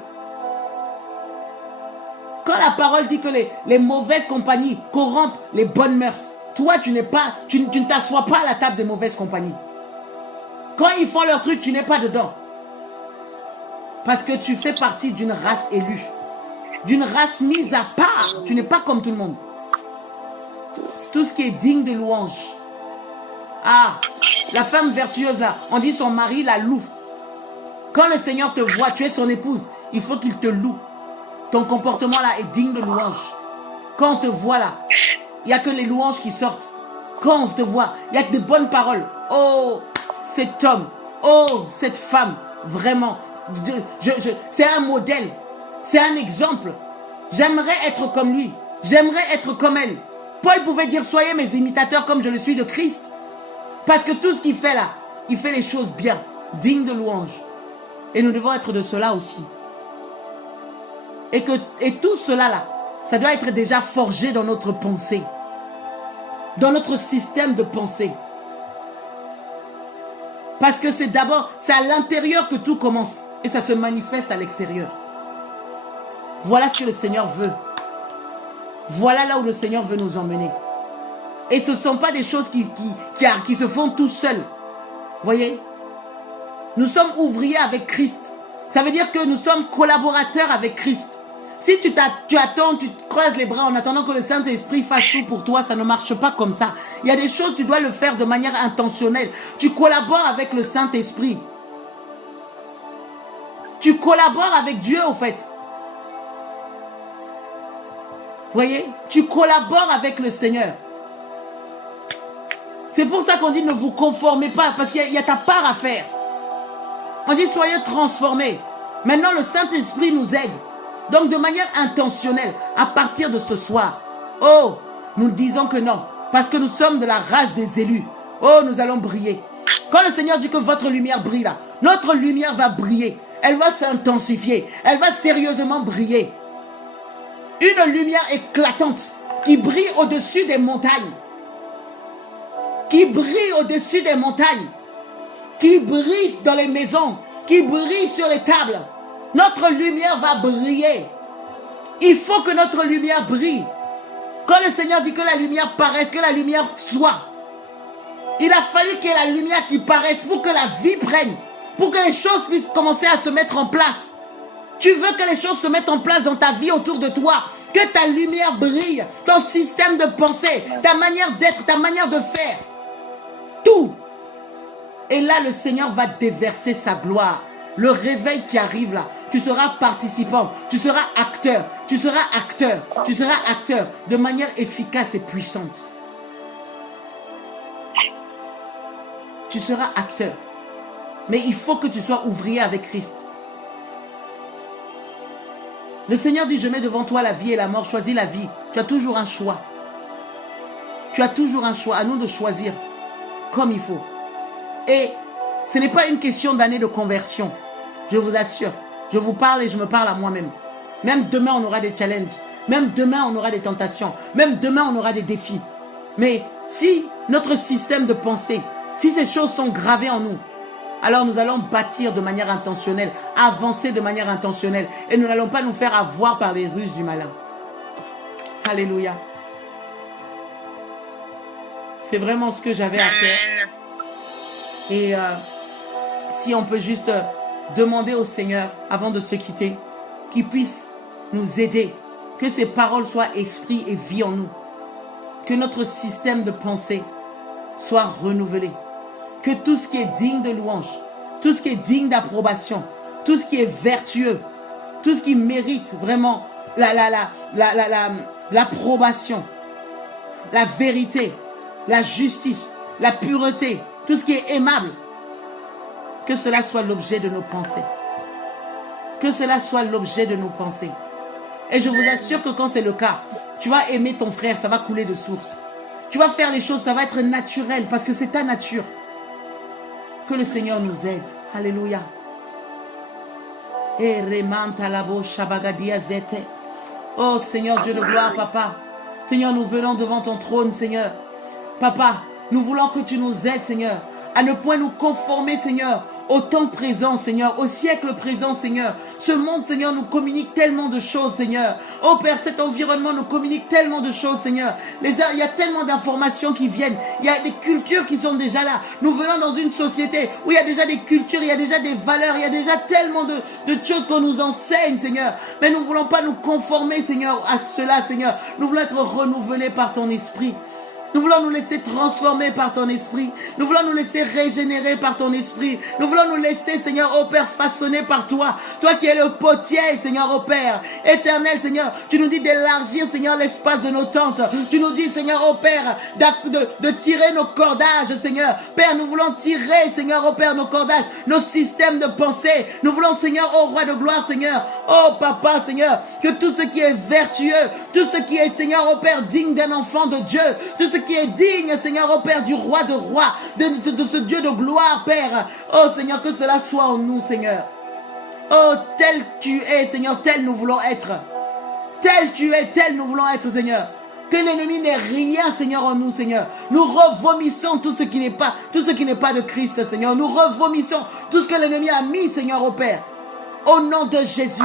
Quand la parole dit que les mauvaises compagnies corrompent les bonnes mœurs, toi tu ne t'assois pas à la table des mauvaises compagnies. Quand ils font leur truc, tu n'es pas dedans. Parce que tu fais partie d'une race élue. D'une race mise à part. Tu n'es pas comme tout le monde. Tout ce qui est digne de louange. Ah, La femme vertueuse là, on dit son mari la loue. Quand le Seigneur te voit, tu es son épouse, il faut qu'il te loue. Ton comportement là est digne de louange. Quand on te voit là, il n'y a que les louanges qui sortent. Quand on te voit, il n'y a que des bonnes paroles. Oh, cet homme, oh, cette femme, vraiment, c'est un modèle, c'est un exemple. J'aimerais être comme lui, j'aimerais être comme elle. Paul pouvait dire, soyez mes imitateurs comme je le suis de Christ. Parce que tout ce qu'il fait là, il fait les choses bien, dignes de louange. Et nous devons être de cela aussi. Et tout cela là, ça doit être déjà forgé dans notre pensée. Dans notre système de pensée. Parce que c'est d'abord, c'est à l'intérieur que tout commence. Et ça se manifeste à l'extérieur. Voilà ce que le Seigneur veut. Voilà là où le Seigneur veut nous emmener. Et ce ne sont pas des choses qui se font tout seuls. Voyez? Nous sommes ouvriers avec Christ. Ça veut dire que nous sommes collaborateurs avec Christ. Si tu attends, tu croises les bras en attendant que le Saint-Esprit fasse tout pour toi, ça ne marche pas comme ça. Il y a des choses, tu dois le faire de manière intentionnelle. Tu collabores avec le Saint-Esprit. Tu collabores avec Dieu, en fait. Voyez? Tu collabores avec le Seigneur. C'est pour ça qu'on dit ne vous conformez pas, parce qu'il y a ta part à faire. On dit soyez transformés. Maintenant, le Saint-Esprit nous aide. Donc, de manière intentionnelle, à partir de ce soir, oh, nous disons que non, parce que nous sommes de la race des élus. Oh, nous allons briller. Quand le Seigneur dit que votre lumière brille là, notre lumière va briller. Elle va s'intensifier. Elle va sérieusement briller. Une lumière éclatante qui brille au-dessus des montagnes. Qui brille au-dessus des montagnes. Qui brille dans les maisons. Qui brille sur les tables. Notre lumière va briller. Il faut que notre lumière brille. Quand le Seigneur dit que la lumière paraisse, que la lumière soit, il a fallu qu'il y ait la lumière qui paraisse pour que la vie prenne, pour que les choses puissent commencer à se mettre en place. Tu veux que les choses se mettent en place dans ta vie autour de toi, que ta lumière brille, ton système de pensée, ta manière d'être, ta manière de faire. Tout. Et là, le Seigneur va déverser sa gloire. Le réveil qui arrive là, tu seras participant, tu seras acteur, tu seras acteur, tu seras acteur de manière efficace et puissante. Tu seras acteur. Mais il faut que tu sois ouvrier avec Christ. Le Seigneur dit, je mets devant toi la vie et la mort, choisis la vie. Tu as toujours un choix. Tu as toujours un choix, à nous de choisir comme il faut. Et ce n'est pas une question d'année de conversion. Je vous assure, je vous parle et je me parle à moi-même. Même demain, on aura des challenges. Même demain, on aura des tentations. Même demain, on aura des défis. Mais si notre système de pensée, si ces choses sont gravées en nous, alors nous allons bâtir de manière intentionnelle, avancer de manière intentionnelle. Et nous n'allons pas nous faire avoir par les ruses du malin. Alléluia. C'est vraiment ce que j'avais à faire. Et si on peut juste demander au Seigneur, avant de se quitter, qu'il puisse nous aider, que ses paroles soient esprit et vie en nous, que notre système de pensée soit renouvelé, que tout ce qui est digne de louange, tout ce qui est digne d'approbation, tout ce qui est vertueux, tout ce qui mérite vraiment l'approbation, la vérité, la justice, la pureté, tout ce qui est aimable, que cela soit l'objet de nos pensées. Que cela soit l'objet de nos pensées. Et je vous assure que quand c'est le cas, tu vas aimer ton frère, ça va couler de source. Tu vas faire les choses, ça va être naturel parce que c'est ta nature. Que le Seigneur nous aide. Alléluia. Oh Seigneur Dieu de gloire, Papa. Seigneur, nous venons devant ton trône, Seigneur. Papa, nous voulons que tu nous aides, Seigneur, à ne point nous conformer, Seigneur, au temps présent, Seigneur, au siècle présent, Seigneur. Ce monde, Seigneur, nous communique tellement de choses, Seigneur. Oh Père, cet environnement nous communique tellement de choses, Seigneur. Il y a tellement d'informations qui viennent. Il y a des cultures qui sont déjà là. Nous venons dans une société où il y a déjà des cultures, il y a déjà des valeurs, il y a déjà tellement de choses qu'on nous enseigne, Seigneur. Mais nous ne voulons pas nous conformer, Seigneur, à cela, Seigneur. Nous voulons être renouvelés par ton esprit. Nous voulons nous laisser transformer par ton esprit. Nous voulons nous laisser régénérer par ton esprit. Nous voulons nous laisser, Seigneur, ô Père, façonner par toi. Toi qui es le potier, Seigneur, ô Père. Éternel, Seigneur, tu nous dis d'élargir, Seigneur, l'espace de nos tentes. Tu nous dis, Seigneur, ô Père, de tirer nos cordages, Seigneur. Père, nous voulons tirer, Seigneur, ô Père, nos cordages, nos systèmes de pensée. Nous voulons, Seigneur, ô Roi de gloire, Seigneur, ô Papa, Seigneur, que tout ce qui est vertueux, tout ce qui est, Seigneur, ô Père, digne d'un enfant de Dieu, tout ce qui est digne, Seigneur, ô Père, du roi de rois, de ce Dieu de gloire, Père. Oh Seigneur, que cela soit en nous, Seigneur. Oh, tel tu es, Seigneur, tel nous voulons être. Tel tu es, tel nous voulons être, Seigneur. Que l'ennemi n'ait rien, Seigneur, en nous, Seigneur. Nous revomissons tout ce qui n'est pas, de Christ, Seigneur. Nous revomissons tout ce que l'ennemi a mis, Seigneur, ô Père. Au nom de Jésus.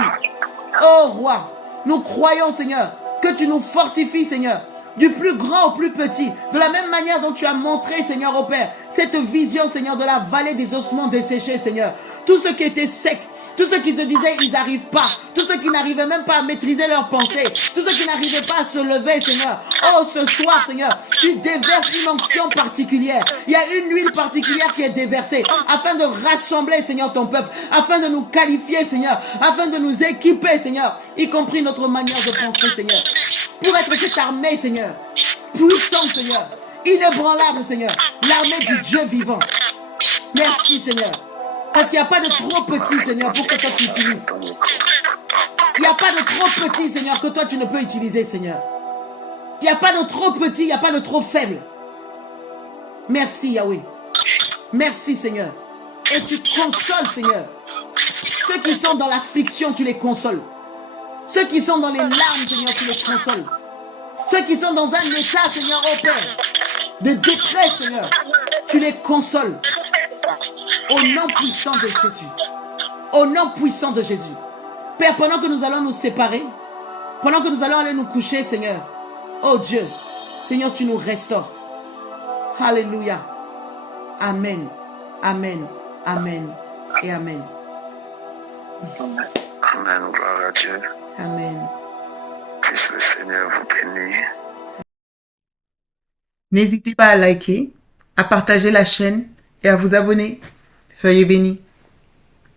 Oh Roi, nous croyons, Seigneur, que tu nous fortifies, Seigneur. Du plus grand au plus petit, de la même manière dont tu as montré, Seigneur, ô Père, cette vision, Seigneur, de la vallée des ossements desséchés, Seigneur. Tout ce qui était sec, tous ceux qui se disaient ils n'arrivent pas, tous ceux qui n'arrivaient même pas à maîtriser leurs pensées, tous ceux qui n'arrivaient pas à se lever, Seigneur. Oh, ce soir, Seigneur, tu déverses une onction particulière. Il y a une huile particulière qui est déversée afin de rassembler, Seigneur, ton peuple, afin de nous qualifier, Seigneur, afin de nous équiper, Seigneur, y compris notre manière de penser, Seigneur. Pour être cette armée, Seigneur, puissante, Seigneur, inébranlable, Seigneur, l'armée du Dieu vivant. Merci, Seigneur. Parce qu'il n'y a pas de trop petit, Seigneur, pour que toi tu utilises. Il n'y a pas de trop petit, Seigneur, que toi tu ne peux utiliser, Seigneur. Il n'y a pas de trop petit, il n'y a pas de trop faible. Merci, Yahweh. Merci, Seigneur. Et tu consoles, Seigneur. Ceux qui sont dans l'affliction, tu les consoles. Ceux qui sont dans les larmes, Seigneur, tu les consoles. Ceux qui sont dans un état, Seigneur, ô Père, de détresse, Seigneur, tu les consoles. Au nom puissant de Jésus. Au nom puissant de Jésus. Père, pendant que nous allons nous séparer, pendant que nous allons aller nous coucher, Seigneur, oh Dieu, Seigneur, tu nous restaures. Alléluia. Amen. Amen. Amen. Et Amen. Amen. Gloire à Dieu. Amen. Puisse le Seigneur vous bénir. N'hésitez pas à liker, à partager la chaîne et à vous abonner. Soyez bénis.